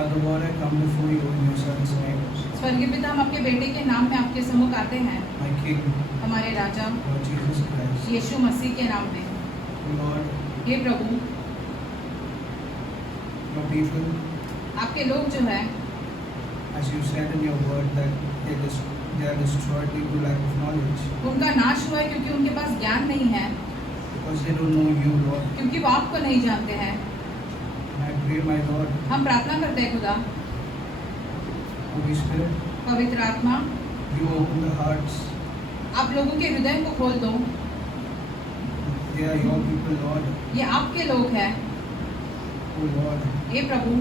Father God, I come before you in your Son's name, स्वर्गीय पिता, हम आपके बेटे के नाम में आपके सम्मुख आते हैं, my King, हमारे राजा Lord Jesus Christ. यीशु मसीह के नाम में। Lord, hey Prabhu, your people, आपके लोग जो है, as you said in your word, that they are destroyed due to lack of knowledge, उनका नाश हुआ है क्योंकि उनके पास ज्ञान नहीं है, because they don't know you, Lord. क्योंकि वो आपको नहीं जानते हैं। And I pray, my Lord, हम प्रार्थना करते हैं खुदा, Holy Spirit, पवित्र आत्मा, you open the hearts. आप लोगों के हृदय को खोल दो। They are your people, Lord. ये आपके लोग हैं। Oh Lord, hey Prabhu,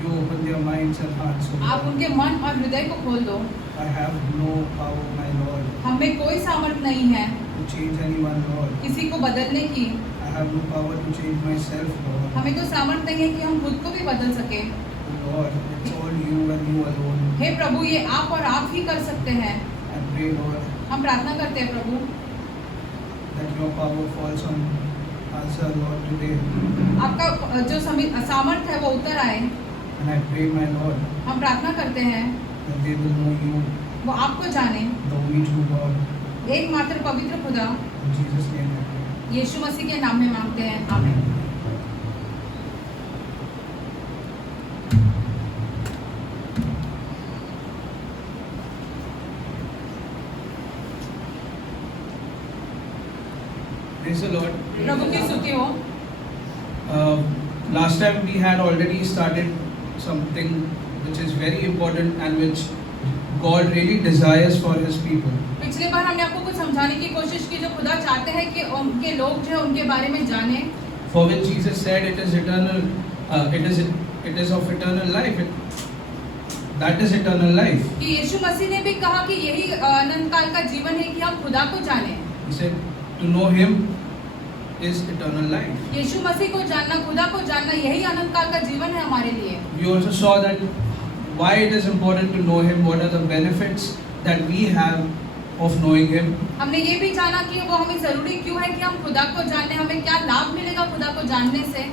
you open their minds and hearts, oh आप Lord. उनके मन और हृदय को खोल दो। I have no power, my Lord, हम में कोई सामर्थ नहीं है to change anyone, Lord. किसी को बदलने की। I have no power to change myself, Lord. हमें तो सामर्थ नहीं है कि हम खुद को भी बदल सके। Oh Lord, it's all you and you alone. हे प्रभु, ये आप और आप ही कर सकते हैं। I pray, Lord, हम प्रार्थना करते हैं प्रभु, that your power falls on us, Lord, today. आपका जो सामर्थ है वो उतर आए। And I pray, my Lord, हम प्रार्थना करते हैं that they will know you, वो आपको जाने, the only true God. एकमात्र पवित्र खुदा, In Jesus' name I pray. यीशु मसीह के नाम में मांगते हैं, आमीन। Praise the Lord. प्रभु की स्तुति हो। Last time we had already started something which is very important and which God really desires for His people. पिछली बार हमने आपको कुछ समझाने की कोशिश की जो खुदा चाहते हैं कि उनके लोग जो है उनके बारे में जाने। For which Jesus said it is eternal, it is of eternal life. That is eternal life. कि यीशु मसीह ने भी कहा कि यही अनंत काल का जीवन है कि हम खुदा को जाने। He said to know Him is eternal life. यीशु मसीह को जानना, खुदा को जानना, यही अनंत काल का जीवन है हमारे लिए। We also saw that why it is important to know Him, what are the benefits that we have of knowing Him. हमने ये भी जाना कि वो हमें जरूरी क्यों है कि हम खुदा को जाने, हमें क्या लाभ मिलेगा खुदा को जानने से।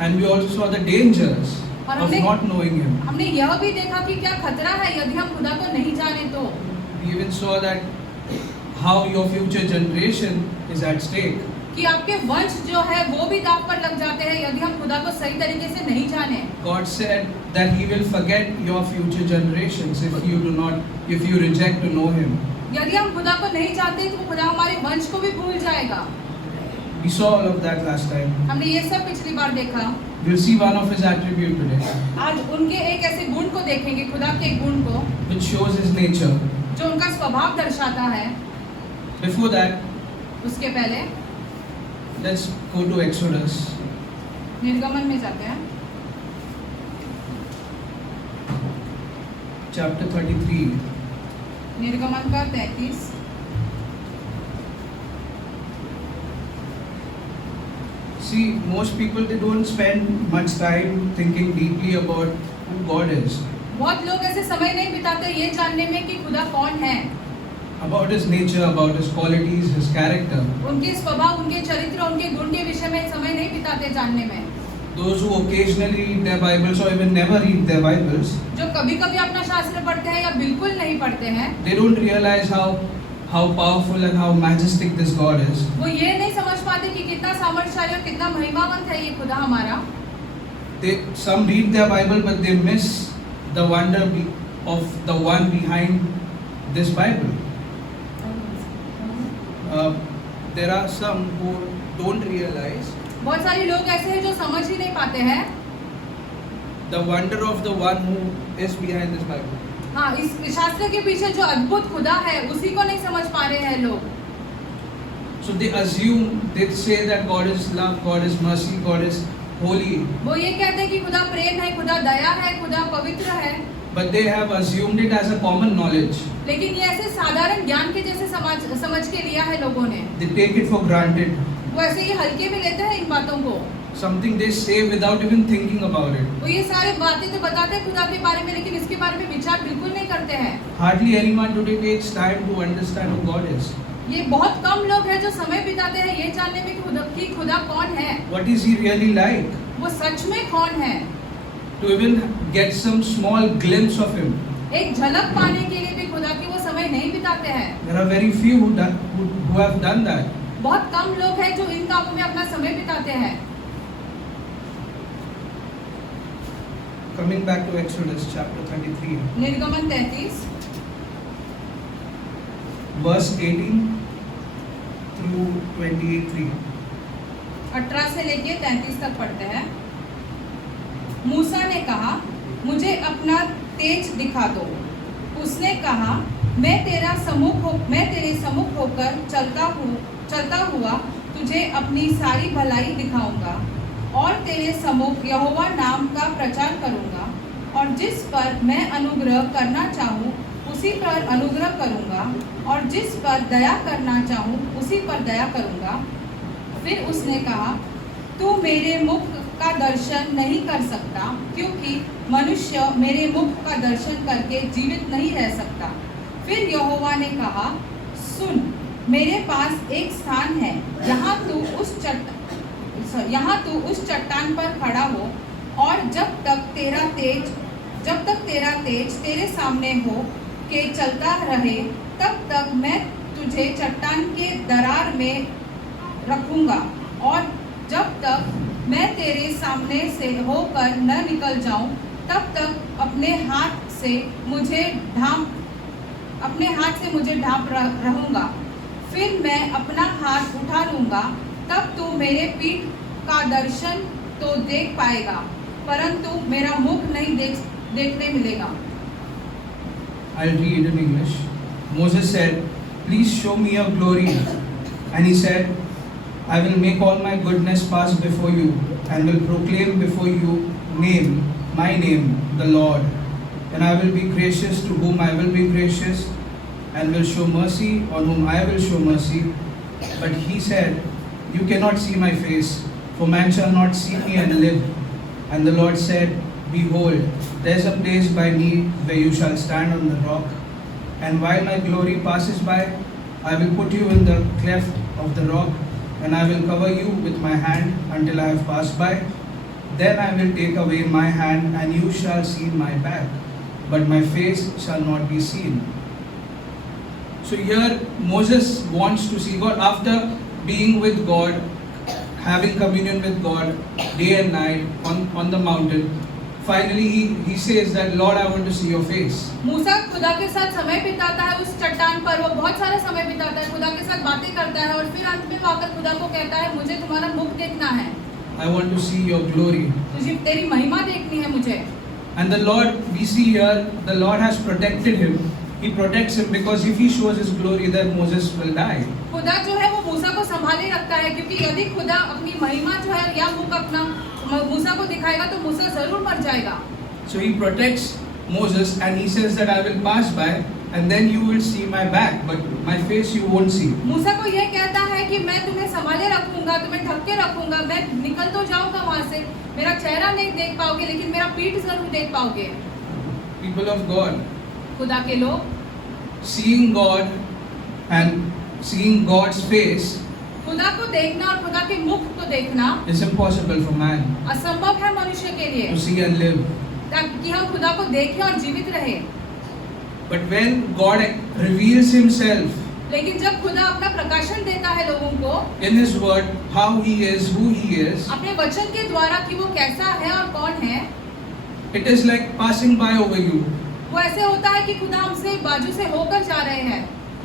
And we also saw the dangers और of not knowing Him. हमने यह भी देखा कि क्या खतरा है यदि हम खुदा को नहीं जाने तो। We even saw that how your future generation is at stake. कि आपके वंश जो है वो भी दांव पर लग जाते हैं यदि हम खुदा को सही तरीके से नहीं जाने। God said that He will forget your future generations if you reject to know Him. यदि हम खुदा को नहीं जानते तो खुदा हमारे वंश को भी भूल जाएगा। We saw all of that last time. हमने ये सब पिछली बार देखा। We'll see one of His attributes today, आज उनके एक ऐसे गुण को देखेंगे, खुदा के एक गुण को which shows His nature. जो उनका स्वभाव दर्शाता है। Before that, उसके पहले let's go to Exodus. निर्गमन में जाते हैं, Chapter 33. निर्गमन का 33। See, most people they don't spend much time thinking deeply about who God is, बहुत लोग ऐसे समय नहीं बिताते ये जानने में कि खुदा कौन है, about His nature, about His qualities, His character. उनके स्वभाव, उनके चरित्र, उनके गुण के विषय में समय नहीं बिताते जानने में। Those who occasionally read their Bibles or even never read their Bibles, जो कभी-कभी अपना शास्त्र पढ़ते हैं या बिल्कुल नहीं पढ़ते हैं, they don't realize how powerful and how majestic this God is. वो ये नहीं समझ पाते कि कितना सामर्थ्यशाली और कितना महिमावंत है ये खुदा हमारा। Some read their Bible but they miss the wonder of the one behind this Bible. There are some who don't realize बहुत सारे लोग ऐसे हैं जो समझ ही नहीं पाते हैं the wonder of the one who is behind this Bible. हाँ, इस शास्त्र के पीछे जो अद्भुत खुदा है उसी को नहीं समझ पा रहे हैं लोग। So they assume, they say that God is love, God is mercy, God is holy. वो ये कहते हैं कि खुदा प्रेम है, खुदा दया है, खुदा पवित्र है, But they have assumed it as a common knowledge. लेकिन ये ऐसे साधारण ज्ञान के जैसे समझ के लिया है लोगों ने। They take it for granted. वो ऐसे ही हल्के में लेते हैं इन बातों को। Something they say without even thinking about it. वो ये सारे बातें तो बताते हैं खुदा के बारे में, लेकिन इसके बारे में विचार बिल्कुल नहीं करते हैं। Hardly anyone today takes time to understand who God is. ये बहुत कम लोग हैं जो समय बिताते हैं ये जानने में कि खुदा कौन है, What is He really like? वो सच में कौन है। to even get some small glimpse of Him. एक झलक पाने के लिए भी खुदा की वो समय नहीं बिताते हैं। There are very few who have done that. बहुत कम लोग हैं जो इन कामों में अपना समय बिताते हैं। Coming back to Exodus chapter 33, निर्गमन 33 verse 18 through 23. 18 से लेके 33 तक पढ़ते हैं। मूसा ने कहा, मुझे अपना तेज दिखा दो। उसने कहा, मैं तेरे सम्मुख होकर चलता हुआ तुझे अपनी सारी भलाई दिखाऊंगा और तेरे सम्मुख यहोवा नाम का प्रचार करूंगा, और जिस पर मैं अनुग्रह करना चाहूँ उसी पर अनुग्रह करूंगा, और जिस पर दया करना चाहूँ उसी पर दया करूंगा। फिर उसने कहा, तू मेरे मुख का दर्शन नहीं कर सकता, क्योंकि मनुष्य मेरे मुख का दर्शन करके जीवित नहीं रह सकता। फिर यहोवा ने कहा, सुन, मेरे पास एक स्थान है, यहाँ तू उस चट्टान पर खड़ा हो, और जब तक तेरा तेज तेरे सामने हो के चलता रहे, तब तक मैं तुझे चट्टान के दरार में रखूंगा, और जब तक मैं तेरे सामने से होकर न निकल जाऊं, तब तक अपने हाथ से मुझे ढांप रहूंगा। फिर मैं अपना हाथ उठा लूंगा, तब तू मेरे पीठ का दर्शन तो देख पाएगा, परंतु मेरा मुख नहीं देखने मिलेगा। I'll read in English. Moses said, please show me your glory. And he said, I will make all my goodness pass before you, and will proclaim before you my name, the Lord. And I will be gracious to whom I will be gracious, and will show mercy on whom I will show mercy. But he said, you cannot see my face, for man shall not see me and live. And the Lord said, behold, there is a place by me where you shall stand on the rock. And while my glory passes by, I will put you in the cleft of the rock, and I will cover you with my hand until I have passed by. Then I will take away my hand, and you shall see my back, but my face shall not be seen. So here Moses wants to see God after being with God, having communion with God day and night on the mountain. Finally he says that, Lord, I want to see your face. मूसा खुदा के साथ समय बिताता है उस चट्टान पर, वो बहुत सारा समय बिताता है, खुदा के साथ बातें करता है, और फिर अंत में आकर खुदा को कहता है, मुझे तुम्हारा मुख देखना है। I want to see your glory. तुझे तेरी महिमा देखनी है मुझे। And the Lord, we see here, the Lord has protected him. He protects him because if he shows his glory, then Moses will die. खुदा जो है वो मूसा को संभाले रखता है, क्योंकि यदि खुदा अपनी महिमा जो है या मुख अपना मूसा को दिखाएगा तो मूसा जरूर मर जाएगा। So he protects Moses and he says that I will pass by and then you will see my back, but my face you won't see. मूसा को यह कहता है कि मैं तुम्हें संभाले रखूंगा, तुम्हें ढक के रखूंगा, मैं निकल तो जाऊंगा वहां से, मेरा चेहरा नहीं देख पाओगे, लेकिन मेरा पीठ जरूर देख पाओगे। People of God, खुदा के लोग, seeing God and seeing God's face खुदा को देखना और खुदा के मुख को देखना is impossible for man असंभव है मनुष्य के लिए, to see and live. ताकि हम खुदा को देखें और जीवित रहे। But when God reveals himself लेकिन जब खुदा अपना प्रकाशन देता है लोगों को in his word, how he is, who he is, अपने वचन के द्वारा कि वो कैसा है और कौन है, it is like passing by over you. वो ऐसे होता है कि खुदा हमसे बाजू से होकर जा रहे हैं।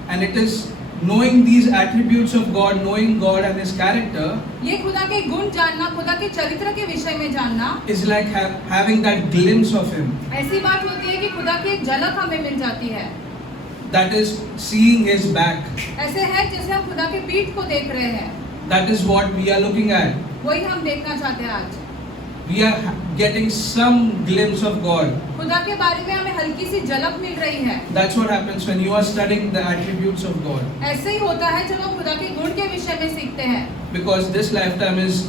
And it is knowing these attributes of God, knowing God and his character, ये खुदा के गुण जानना, खुदा के चरित्र के विषय में जानना, is like having that glimpse of him. ऐसी बात होती है कि खुदा की एक झलक हमें मिल जाती है। That is seeing his back. ऐसे है जैसे हम खुदा के पीठ को देख रहे हैं। That is what we are looking at. वही हम देखना चाहते हैं आज। We are getting some glimpse of God. खुदा के बारे में हमें हल्की सी झलक मिल रही है। That's what happens when you are studying the attributes of God. ऐसे ही होता है जब हम खुदा के गुण के विषय में सीखते हैं। Because this lifetime is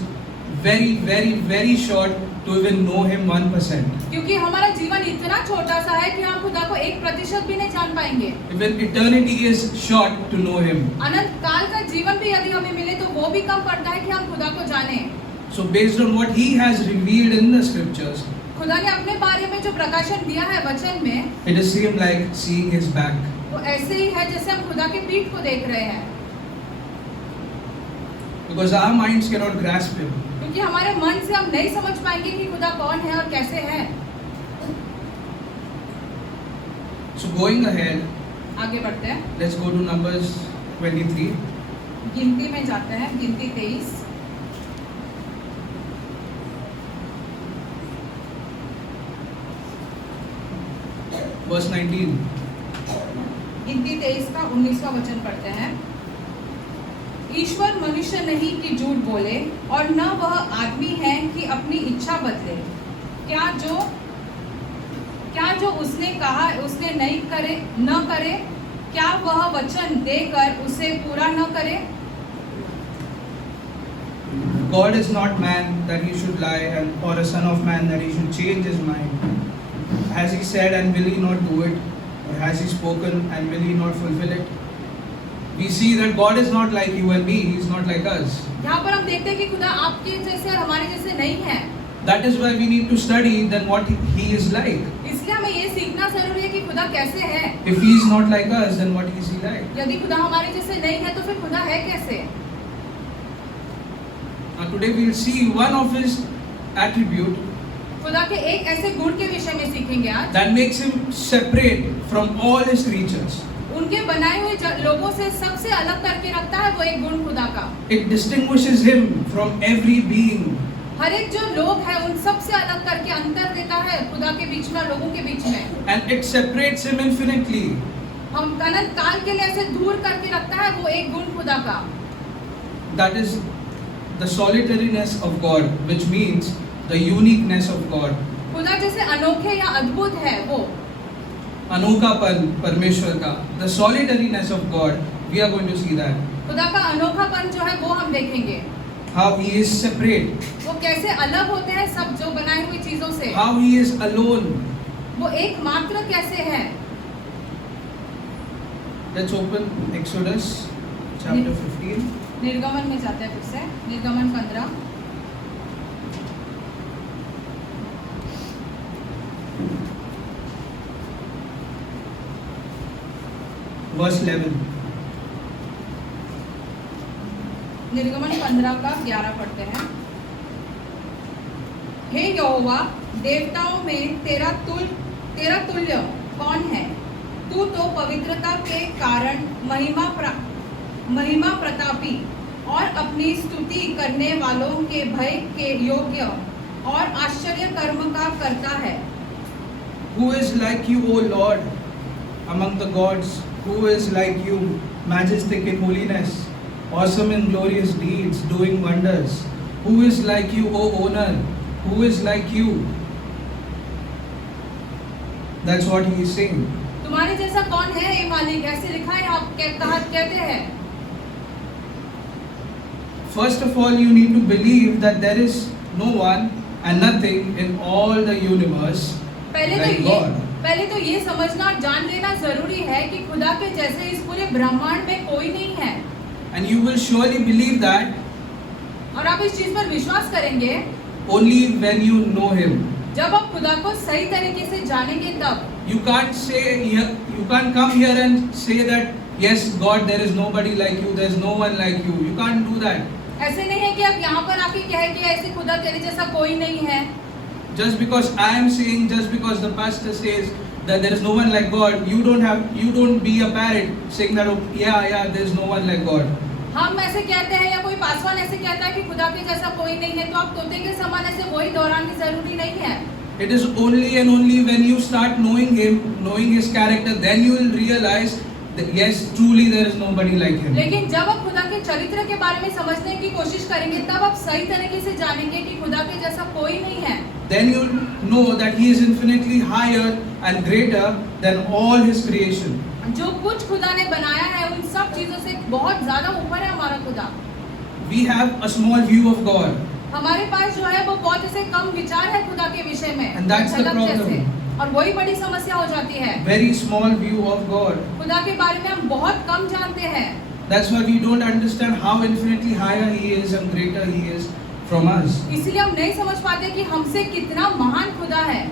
very, very, very short to even know him 1%. क्योंकि हमारा जीवन इतना छोटा सा है कि हम खुदा को 1% भी नहीं जान पाएंगे। Even eternity is short to know him. अनंत काल का जीवन भी यदि हमें मिले तो वो भी कम पड़ता है कि हम खुदा को जाने। So based on what he has revealed in the scriptures, खुदा ने अपने बारे में जो प्रकाशन दिया है वचन में, it is same like seeing his back. वो ऐसे ही है जैसे हम खुदा की पीठ को देख रहे हैं, Because our minds cannot grasp him. क्योंकि हमारे मन से हम नहीं समझ पाएंगे कि खुदा कौन है और कैसे है। So going ahead, आगे बढ़ते हैं, let's go to Numbers 23. गिनती में जाते हैं, गिनती 23, verse 19. गिनती 23 का 19वां वचन पढ़ते हैं। ईश्वर मनुष्य नहीं कि झूठ बोले और न वह आदमी है कि अपनी इच्छा बदले। क्या जो उसने कहा उसने नहीं करे न करे, क्या वह वचन देकर उसे पूरा न करे? God is not man that he should lie, and or a son of man that he should change his mind. Has he said and will he not do it? Or has he spoken and will he not fulfill it? We see that God is not like you and me, he is not like us. यहाँ पर हम देखते हैं कि खुदा आपके जैसे और हमारे जैसे नहीं है। That is why we need to study then what he is like. इसलिए हमें ये सीखना जरूरी है कि खुदा कैसे है। If he is not like us, then what is he like? यदि खुदा हमारे जैसे नहीं है तो फिर खुदा है कैसे? Now today we will see one of his attribute खुदा के एक ऐसे गुण के विषय में सीखेंगे आज, that makes him separate from all his creatures. उनके बनाए हुए लोगों से सबसे अलग करके रखता है वो एक गुण खुदा का। It distinguishes him from every being. हर एक जो लोग हैं उन सबसे अलग करके अंतर देता है खुदा के बीच में, लोगों के बीच में। And it separates him infinitely. हम अनंत काल के लिए ऐसे दूर करके रखता है वो एक गुण खुदा का। That is the solitariness of God, which means the uniqueness of God. खुदा जैसे अनोखे या अद्भुत है वो, अनोखापन परमेश्वर का. The solitariness of God, we are going to see that. खुदा का अनोखापन जो है वो हम देखेंगे, How he is separate. वो कैसे अलग होते हैं सब जो बनाई हुई चीजों से, How he is alone. वो एकमात्र कैसे है। Let's open Exodus chapter 15. निर्गमन में जाते हैं फिर से, निर्गमन 15, verse 11. निर्गमन 15 का 11 पढ़ते हैं। हे यहोवा, देवताओं में तेरा तुल्य कौन है? तू तो पवित्रता के कारण महिमा प्रतापी और अपनी स्तुति करने वालों के भय के योग्य और आश्चर्य कर्म का करता है। Who is like you, O Lord, among the gods? Who is like you, majestic in holiness, awesome in glorious deeds, doing wonders? Who is like you, O owner? Who is like you? That's what he is saying. तुम्हारे जैसा कौन है ये मालिक? ऐसे लिखा है, आप कहते हैं। First of all, you need to believe that there is no one and nothing in all the universe like God. पहले तो ये समझना और जान लेना जरूरी है कि खुदा के जैसे इस पूरे ब्रह्मांड में कोई नहीं है। And you will surely believe that और आप इस चीज पर विश्वास करेंगे only when you know him. जब आप खुदा को सही तरीके से जानेंगे तब। You can't come here and say that yes, God, there is nobody like you, there is no one like you. You can't do that. ऐसे नहीं है कि आप यहाँ पर आके कहे कि ऐसे खुदा तेरे जैसा कोई नहीं है। Just because I am saying, just because the pastor says that there is no one like God, you don't be a parrot saying that, oh, yeah, there is no one like God. हम ऐसे कहते हैं या कोई पासवान ऐसे कहता है कि खुदा के जैसा कोई नहीं है, तो आप तोते के समान ऐसे वही दोहरानी जरूरी नहीं है। It is only and only when you start knowing him, knowing his character, then you will realize that yes, truly there is nobody like him. लेकिन जब आप खुदा के चरित्र के बारे में समझने की कोशिश करेंगे तब आप सही तरीके से जानेंगे कि खुदा के जैसा कोई नहीं है। Then you will know that he is infinitely higher and greater than all his creation. जो कुछ खुदा ने बनाया है उन सब चीजों से बहुत ज्यादा ऊपर है हमारा खुदा। We have a small view of God. हमारे पास जो है वो बहुत ऐसे कम विचार है खुदा के विषय में, And that's the झलक problem. जैसे, और वही बड़ी समस्या हो जाती है। Very small view of God. खुदा के बारे में हम बहुत कम जानते हैं। That's why we don't understand how infinitely higher he is and greater he is from us. इसलिए हम नहीं समझ पाते कि हमसे कितना महान खुदा है।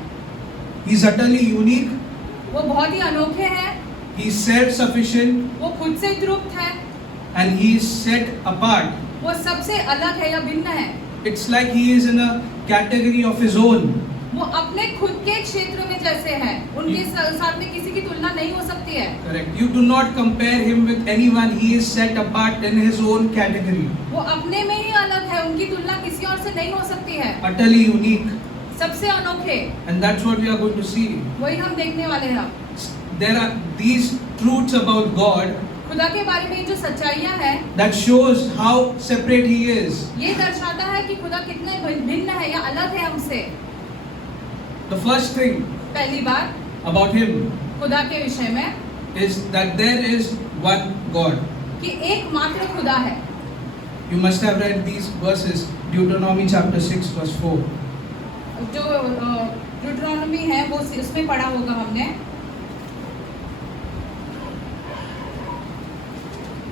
He is utterly unique. वो बहुत ही अनोखे हैं, He is self-sufficient, वो खुद से तृप्त है, and he is set apart. वो सबसे अलग है या भिन्न है। It's like he is in a category of his own. वो अपने खुद के क्षेत्र में जैसे हैं, उनके साथ में किसी की तुलना नहीं हो सकती है। Correct. You do not compare him with anyone. He is set apart in his own category. वो अपने में ही अलग है, उनकी तुलना किसी और से नहीं हो सकती है। Utterly unique. सबसे अनोखे, And that's what we are going to see. वही हम देखने वाले हैं। There are these truths about God खुदा के बारे में जो सच्चाइयाँ हैं, that shows how separate he is. ये दर्शाता है कि खुदा कितने भिन्न है या अलग है हमसे। The first thing पहली बात about him खुदा के विषय में is that there is one God. कि एकमात्र खुदा है। You must have read these verses, Deuteronomy chapter 6 verse 4. जो ड्यूटरोनॉमी है वो उसमें पढ़ा होगा हमने।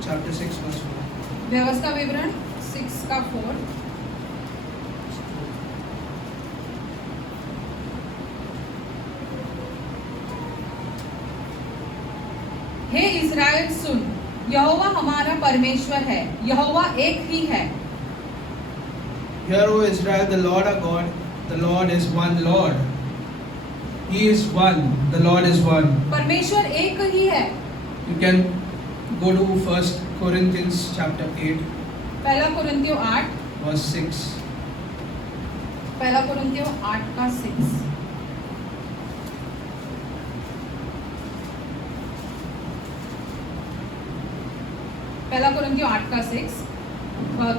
Chapter 6 verse 4. व्यवस्था विवरण 6 का 4। हे इस्राएल सुन, यहोवा हमारा परमेश्वर है, यहोवा एक ही है। Hear, O Israel, the Lord our God, the Lord is one Lord. He is one, the Lord is one. परमेश्वर एक ही है। You can go to 1 Corinthians chapter 8 पहला कुरिन्थियों 8, verse 6. पहला कुरिन्थियों 8 का 6। पहला कुरिन्थियों 8 का 6।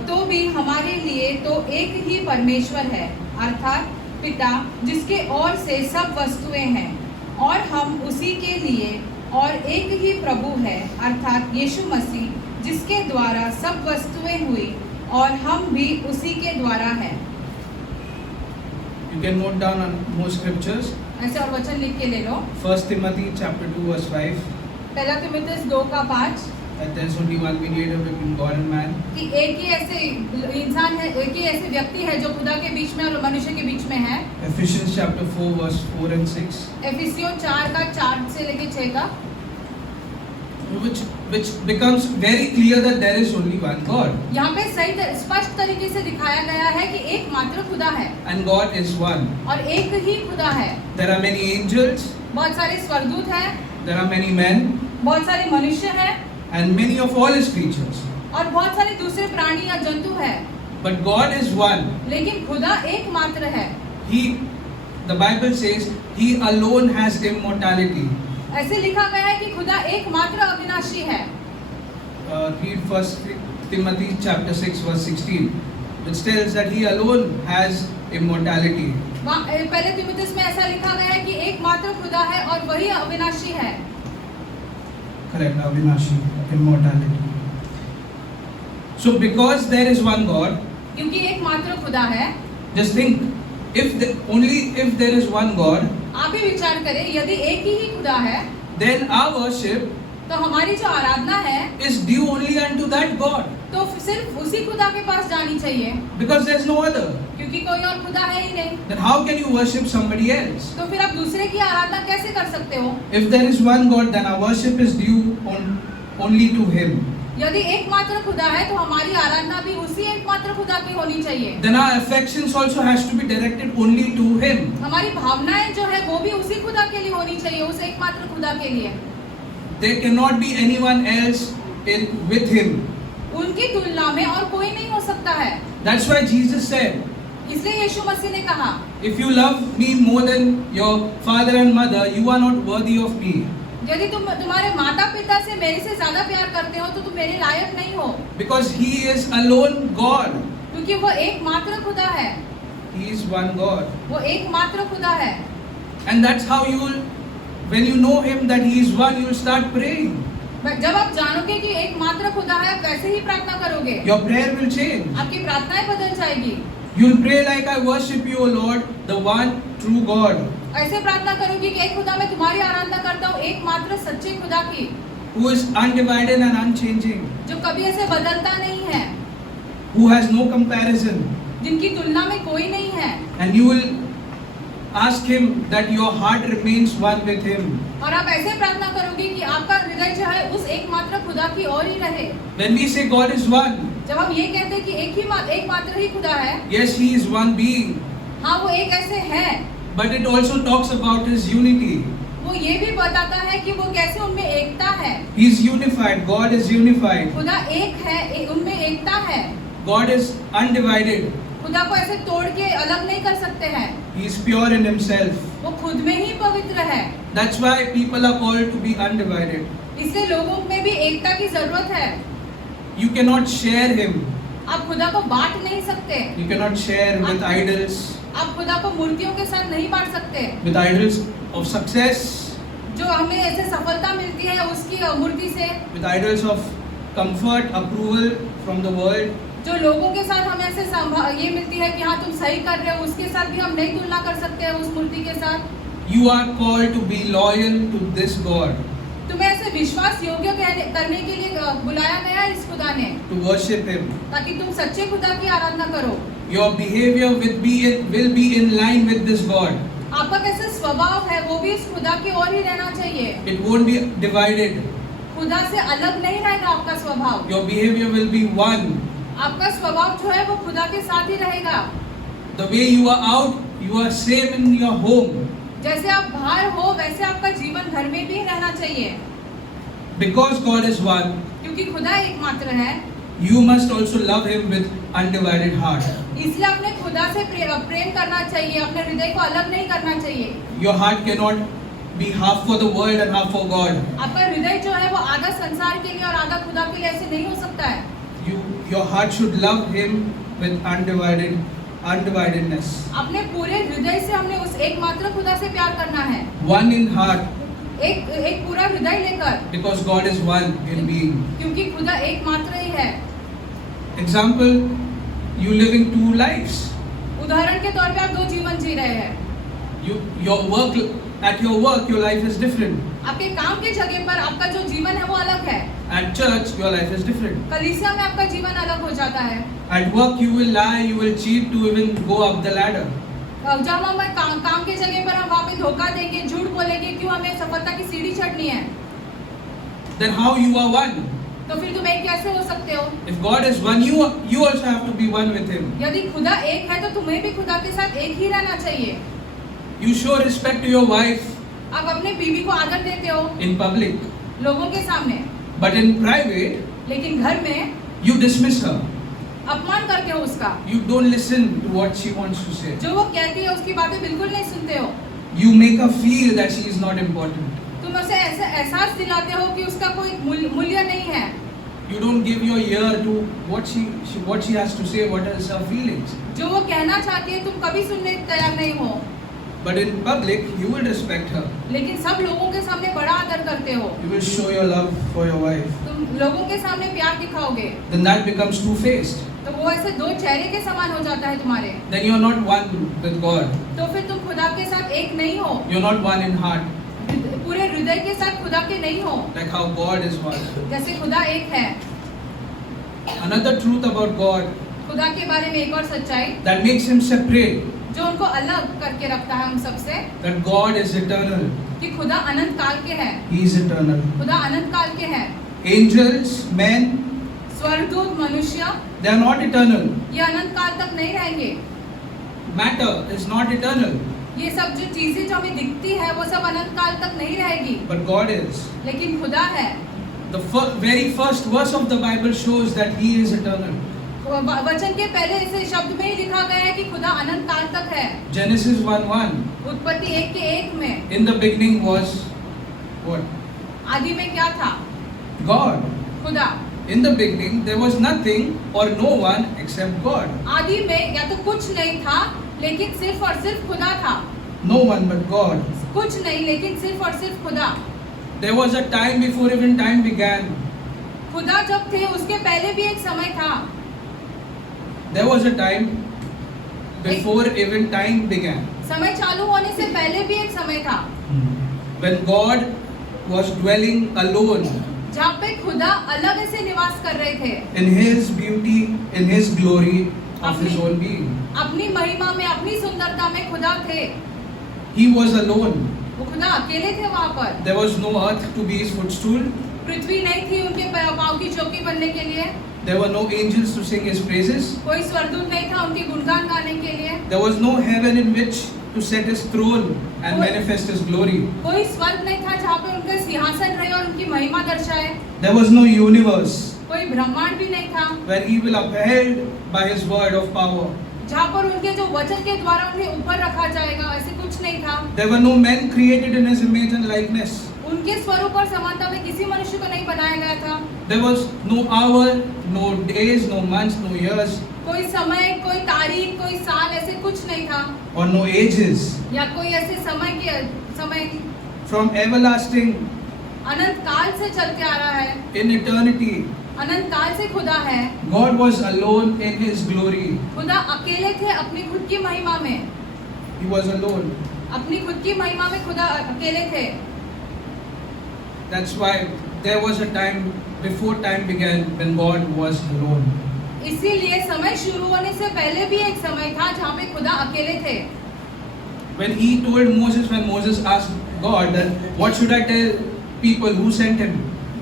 तो भी हमारे लिए तो एक ही परमेश्वर है, अर्थात पिता, जिसके ओर से सब वस्तुएं हैं, और हम उसी के लिए, और एक ही प्रभु है, अर्थात यीशु मसीह, जिसके द्वारा सब वस्तुएं हुई, और हम भी उसी के द्वारा हैं। You can note down on more scriptures. ऐसे और वचन लिख के ले लो। 1 Timothy chapter 2 verse 5. पहला तीमुथियुस 2 का 5 That there is only one mediator between God and man. कि एक ही ऐसे इंसान है, एक ही ऐसे व्यक्ति है जो खुदा के बीच में और मनुष्य के बीच में है। Ephesians chapter 4 verse 4 and 6. एफिसियों 4 का 4 से लेके 6 का, Which becomes very clear that there is only one God. यहाँ पे स्पष्ट तरीके से दिखाया गया है कि एकमात्र खुदा है And God is one. और एक ही खुदा है। There are many angels, बहुत सारे स्वर्गदूत हैं, there are many men, बहुत सारे मनुष्य हैं, and many of all his creatures. और बहुत सारे दूसरे प्राणी या जंतु हैं, But God is one. लेकिन खुदा एकमात्र है। The Bible says, He alone has immortality. ऐसे लिखा गया है कि खुदा एकमात्र अविनाशी है। Read 1 Timothy chapter 6 verse 16, which tells that He alone has immortality. पहले तीमुथियुस में ऐसा लिखा गया है कि एकमात्र खुदा है और वही अविनाशी है। Correct, Avinashi, immortality. So because there is one God, क्योंकि एकमात्र खुदा है, just think, only if there is one God, आप ही विचार करें, यदि एक ही खुदा है, then our worship तो हमारी जो आराधना है is due only unto that God, तो सिर्फ उसी खुदा के पास जानी चाहिए, because there is no other. क्योंकि कोई और खुदा है ही नहीं। Then how can you worship somebody else? तो फिर आप दूसरे की आराधना कैसे कर सकते हो? If there is one God, then our worship is due only to Him. यदि एकमात्र खुदा है तो हमारी आराधना भी उसी एकमात्र खुदा की होनी चाहिए। Then our affections also has to be directed only to Him. हमारी भावनाएं जो है वो भी उसी खुदा के लिए होनी चाहिए, उस एकमात्र खुदा के लिए। There cannot be anyone else with Him. उनकी तुलना में और कोई नहीं हो सकता है। That's why Jesus said, इसलिए यीशु मसीह ने कहा, if you love me more than your father and mother, you are not worthy of me. यदि तुम तुम्हारे माता पिता से मेरे से ज्यादा प्यार करते हो तो तुम मेरे लायक नहीं हो, Because He is alone God. क्योंकि वो एकमात्र खुदा है। He is one God. वो एकमात्र खुदा है। And that's how when you know Him that He is one, you will start praying. जब आप जानोगे कि एकमात्र खुदा है, वैसे ही प्रार्थना करोगे, Your prayer will change. आपकी प्रार्थनाएं बदल जाएगी। You will pray like, I worship you, O Lord, the one true God, ऐसे प्रार्थना करोगे कि एक खुदा मैं तुम्हारी आराधना करता हूँ, एकमात्र सच्चे खुदा की, who is undivided and unchanging, जो कभी ऐसे बदलता नहीं है, who has no comparison. जिनकी तुलना में कोई नहीं है, and you will ask him that your heart remains one with him. और आप ऐसे प्रार्थना करोगे कि आपका हृदय जो है उस एकमात्र खुदा की ओर ही रहे। When we say God is one, जब हम ये कहते हैं कि एक मात्र ही खुदा है, yes, he is one being, हाँ वो एक ऐसे है, but it also talks about his unity. वो ये भी बताता है कि वो कैसे उनमें एकता है। He is unified. God is unified. खुदा एक है, उनमें एकता है। God is undivided. खुदा को ऐसे तोड़ के अलग नहीं कर सकते हैं। He is pure in himself. वो खुद में ही पवित्र है। That's why people are called to be undivided. इसलिए लोगों में भी एकता की जरूरत है। You cannot share him. आप खुदा को बांट नहीं सकते। You cannot share with idols, आप खुदा को मूर्तियों के साथ नहीं बांट सकते। with idols of success, जो हमें ऐसे सफलता मिलती है उसकी मूर्ति से, with idols of comfort, approval from the world. जो लोगों के साथ हमें ऐसे ये मिलती है कि हाँ तुम सही कर रहे हो, उसके साथ भी हम नहीं तुलना कर सकते हैं उस मूर्ति के साथ। You are called to be loyal to this God, तुम्हें ऐसे विश्वास योग्य करने के लिए बुलाया गया है इस खुदा ने, to worship him. ताकि तुम सच्चे खुदा की आराधना करो। Your behavior will be in line with this God. आपका कैसे स्वभाव है वो भी इस खुदा की ओर ही रहना चाहिए। It won't be divided. खुदा से अलग नहीं रहेगा आपका स्वभाव। Your behavior will be one. आपका स्वभाव जो है वो खुदा के साथ ही रहेगा। The way you are out, you are same in your home. जैसे आप बाहर हो वैसे आपका जीवन घर में भी रहना चाहिए। Because God is one, क्योंकि खुदा एकमात्र है, you must also love him with undivided heart. इसलिए अपने खुदा से प्रेम करना चाहिए, अपने हृदय को अलग नहीं करना चाहिए। Your heart cannot be half for the world and half for God. आपका हृदय जो है वो आधा संसार के लिए और आधा खुदा के लिए ऐसे नहीं हो सकता है। Your heart should love him with undividedness. अपने पूरे हृदय से हमने उस एकमात्र खुदा से प्यार करना है। One in heart, एक पूरा हृदय लेकर, because God is one in being. क्योंकि खुदा एकमात्र ही है। Example, you living two lives. उदाहरण के तौर पे आप दो जीवन जी रहे हैं। At your work, your life is different. आपके काम के जगह पर आपका जो जीवन है वो अलग है। At church, your life is different. कलीसिया में आपका जीवन अलग हो जाता है। At work, you will lie, you will cheat to even go up the ladder. जब हम काम के जगह पर हम वहाँ पे धोखा देंगे, झूठ बोलेंगे, क्यों हमें सफलता की सीढ़ी चढ़नी है। Then how you are one? तो फिर तुम एक कैसे हो सकते हो? If God is one, you also have to be one with him. यदि खुदा एक है तो तुम्हें भी खुदा के साथ एक ही रहना चाहिए। You show respect to your wife आप अपने बीवी को आदर देते हो in public, लोगों के सामने, but in private, लेकिन घर में you dismiss her. अपमान करते हो उसका। You don't listen to what she wants to say. जो वो कहती है उसकी बातें बिल्कुल नहीं सुनते हो। You make her feel that she is not important. तुम उसे ऐसा एहसास दिलाते हो कि उसका कोई मूल्य नहीं है। You don't give your ear to what she has to say, what is her feelings. जो वो कहना चाहती है तुम कभी सुनने तैयार नहीं हो। But in public, you will respect her. लेकिन सब लोगों के सामने बड़ा आदर करते हो। You will show your love for your wife. तुम लोगों के सामने प्यार दिखाओगे। Then that becomes two-faced. तो वो ऐसे दो चेहरे के समान हो जाता है तुम्हारे। Then you are not one with God. तो फिर तुम खुदा के साथ एक नहीं हो। You are not one in heart. पूरे हृदय के साथ खुदा के नहीं हो। Like how God is one. जैसे खुदा एक है। Another truth about God खुदा के बारे में एक और सच्चाई that makes him separate, जो उनको अलग करके रखता है हम सबसे, that God is eternal. कि खुदा अनंत काल के है। He is eternal. खुदा अनंत काल के है। Angels, men, स्वर्गदूत, मनुष्य, they are not eternal. ये अनंत काल तक नहीं रहेंगे। Matter is not eternal. ये सब जो चीजें जो हमें दिखती है वो सब अनंत काल तक नहीं रहेगी। But God is. लेकिन खुदा है। The very first verse of the Bible shows that He is eternal. वचन के पहले इसे शब्द में ही लिखा गया है कि खुदा अनंत काल तक है। Genesis 1:1. उत्पत्ति 1:1 में In the beginning was what? आदि में क्या था? God. खुदा। In the beginning there was nothing or no one except God. आदि में या तो कुछ नहीं था लेकिन सिर्फ और सिर्फ खुदा था। No one but God. कुछ नहीं लेकिन सिर्फ और सिर्फ खुदा। There was a time before even time began. खुदा जब थे उसके पहले भी एक समय था। There was a time before even time began. समय चालू होने से पहले भी एक समय था। When God was dwelling alone. जहाँ पे खुदा अलग से निवास कर रहे थे। In His beauty, in His glory, of his own being. अपनी महिमा में, अपनी सुंदरता में खुदा थे। He was alone. वो खुदा अकेले थे वहाँ पर। There was no earth to be his footstool. पृथ्वी नहीं थी उनके पाँव की चौकी बनने के लिए। There were no angels to sing his praises. कोई स्वर्गदूत नहीं था उनकी गुणगान गाने के लिए। There was no heaven in which to set his throne and manifest his glory. कोई स्वर्ग नहीं था जहाँ पे उनका सिंहासन रहे और उनकी महिमा दर्शाए। There was no universe कोई ब्रह्मांड भी नहीं था where he will upheld by his word of power. जहाँ पर उनके जो वचन के द्वारा उन्हें ऊपर रखा जाएगा, ऐसे कुछ नहीं था। There were no men created in his image and likeness. उनके स्वरूप और समानता में किसी मनुष्य को नहीं बनाया गया था। There was no hour, no days, no months, no years, कोई समय, कोई तारीख, कोई साल, ऐसे कुछ नहीं था। or no ages. या कोई ऐसे समय From everlasting अनंत काल से चलते आ रहा है। in eternity, अनंत काल से खुदा है। God was alone in his glory. खुदा अकेले थे अपनी खुद की महिमा में। He was alone. अपनी खुद की महिमा में खुदा अकेले थे। That's why there was a time before time began when God was alone. इसीलिए समय शुरू होने से पहले भी एक समय था जहाँ पे खुदा अकेले थे। When he told Moses, when Moses asked God that what should I tell people who sent him,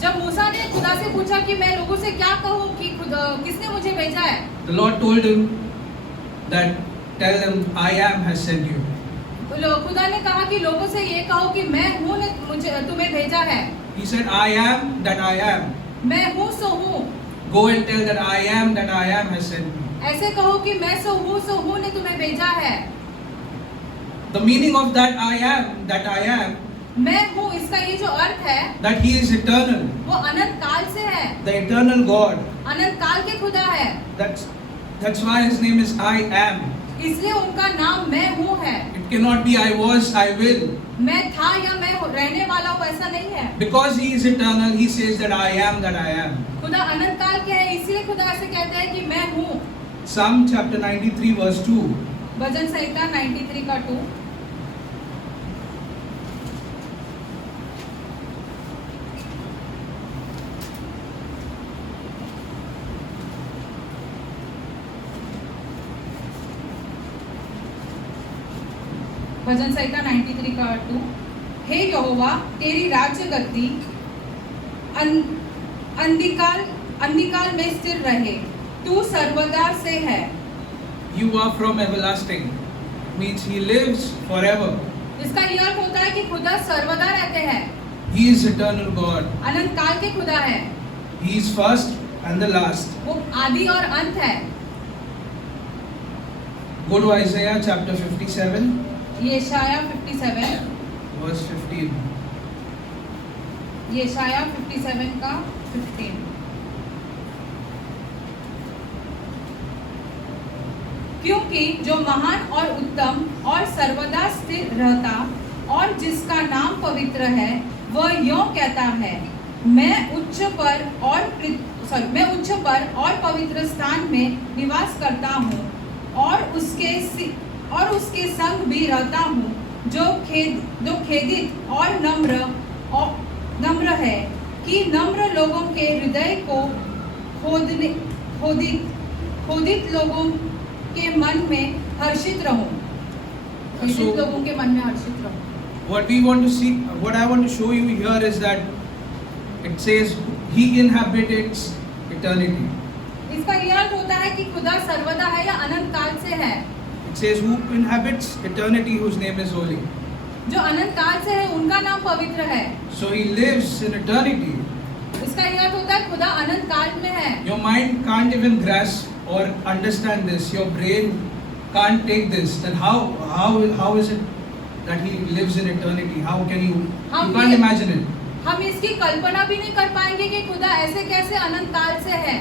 जब मूसा ने खुदा से पूछा कि मैं लोगों से क्या कहूँ कि खुदा किसने मुझे भेजा है, the Lord told him that tell them I am has sent you. तो खुदा ने कहा कि लोगों से ये कहो कि मैं हूँ ने मुझे तुम्हें भेजा है। He said I am that I am. मैं हूँ सो हूँ। Go and tell that I am has sent me. ऐसे कहो कि मैं सो हूँ ने तुम्हें भेजा है। The meaning of that I am, मैं हूँ, इसका ये जो अर्थ है that he is eternal, वो अनंत काल से है। the eternal God. अनंत काल के खुदा है। That's why his name is I am. इसलिए उनका नाम मैं हूँ है। It cannot be I was, I will. मैं था या मैं रहने वाला हूँ, ऐसा नहीं है। Because he is eternal, he says that I am. खुदा अनंत काल के है, इसलिए खुदा ऐसे कहते हैं कि मैं हूँ। Psalm chapter 93 verse 2. भजन संहिता 93 का 2। भजन संहिता 93 का 2। हे यहोवा, तेरी राज्य गद्दी अंधिकाल में स्थिर रहे, तू सर्वदा से है। You are from everlasting. Means he lives forever. इसका ये अर्थ होता है कि खुदा सर्वदा रहते हैं। He is eternal God. अनंत काल के खुदा है। He is first and the last. वो आदि और अंत है। Go to Isaiah chapter 57 यशाया 57 verse 15. यशाया 57 का 15। क्योंकि जो महान और उत्तम और सर्वदा स्थिर रहता और जिसका नाम पवित्र है, वह यों कहता है, मैं उच्च पर और पवित्र स्थान में निवास करता हूँ और उसके संग भी रहता हूँ, जो खेदित और नम्र है, कि नम्र लोगों के हृदय को खोदित लोगों के मन में हर्षित रहूं। खोदित लोगों के मन में हर्षित रहूं। What I want to show you here is that it says he inhabits eternity. इसका यह अर्थ होता है कि खुदा सर्वदा है या अनंत काल से है। It says who inhabits eternity, whose name is holy. जो अनंत काल से है, उनका नाम पवित्र है। So he lives in eternity. इसका यह अर्थ होता है खुदा अनंत काल में है। Your mind can't even grasp or understand this. Your brain can't take this. Then how is it that he lives in eternity? How can you can't imagine it. हम इसकी कल्पना भी नहीं कर पाएंगे कि खुदा ऐसे कैसे अनंत काल से है।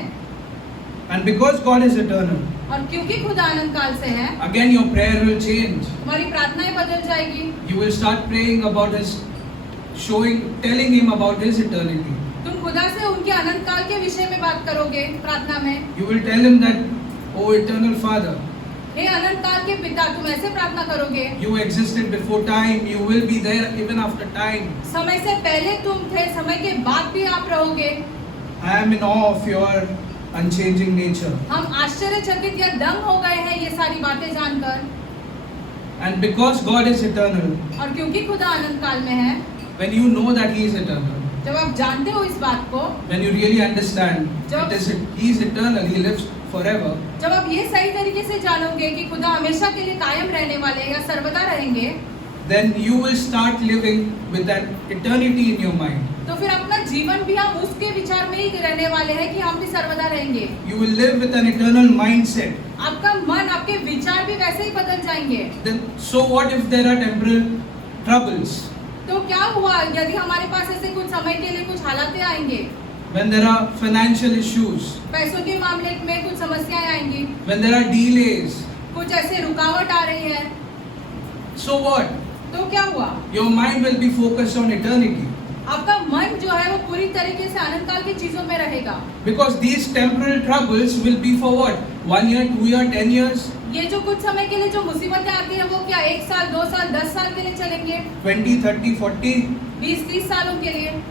And because God is eternal, और क्योंकि खुदा अनंत काल से है, again your prayer will change. हमारी प्रार्थनाएं बदल जाएगी। You will start praying about telling him about his eternity. तुम खुदा से उनके अनंत काल के विषय में बात करोगे प्रार्थना में। You will tell him that, oh eternal Father, हे अनंत काल के पिता, तुम ऐसे प्रार्थना करोगे। you existed before time, you will be there even after time. समय से पहले तुम थे, समय के बाद भी आप रहोगे। I am in awe of your unchanging nature. हम आश्चर्यचकित या दंग हो गए हैं ये सारी बातें जानकर, And because God is eternal, और क्योंकि खुदा अनंत काल में है, when you know that He is eternal, जब आप जानते हो इस बात को, when you really understand जब- He is eternal, He lives forever, जब आप ये सही तरीके से जानोगे कि खुदा हमेशा के लिए कायम रहने वाले हैं या सर्वदा रहेंगे, then you will start living with that eternity in your mind. तो फिर अपना जीवन भी हम उसके विचार में ही रहने वाले हैं कि हम भी सर्वदा रहेंगे। You will live with an eternal mindset. आपका मन, आपके विचार भी वैसे ही बदल जाएंगे। Then, so what if there are temporal troubles? तो क्या हुआ यदि हमारे पास ऐसे कुछ समय के लिए कुछ हालातें आएंगे, When there are financial issues? पैसों के मामले में कुछ समस्याएं आएंगी, When there are delays? कुछ ऐसे रुकावट आ रही है, So what? तो क्या हुआ? Your mind will be focused on eternity. आपका मन जो है वो पूरी तरीके से अनंत काल की चीजों में रहेगा। Because these temporal troubles will be for what? 1 year, 2 year, 10 years, ये जो कुछ समय के लिए जो मुसीबतें आती है वो क्या 1 साल, 2 साल, 10 साल के लिए चलेंगे, 20, 30, 40. 20-30 सालों के लिए।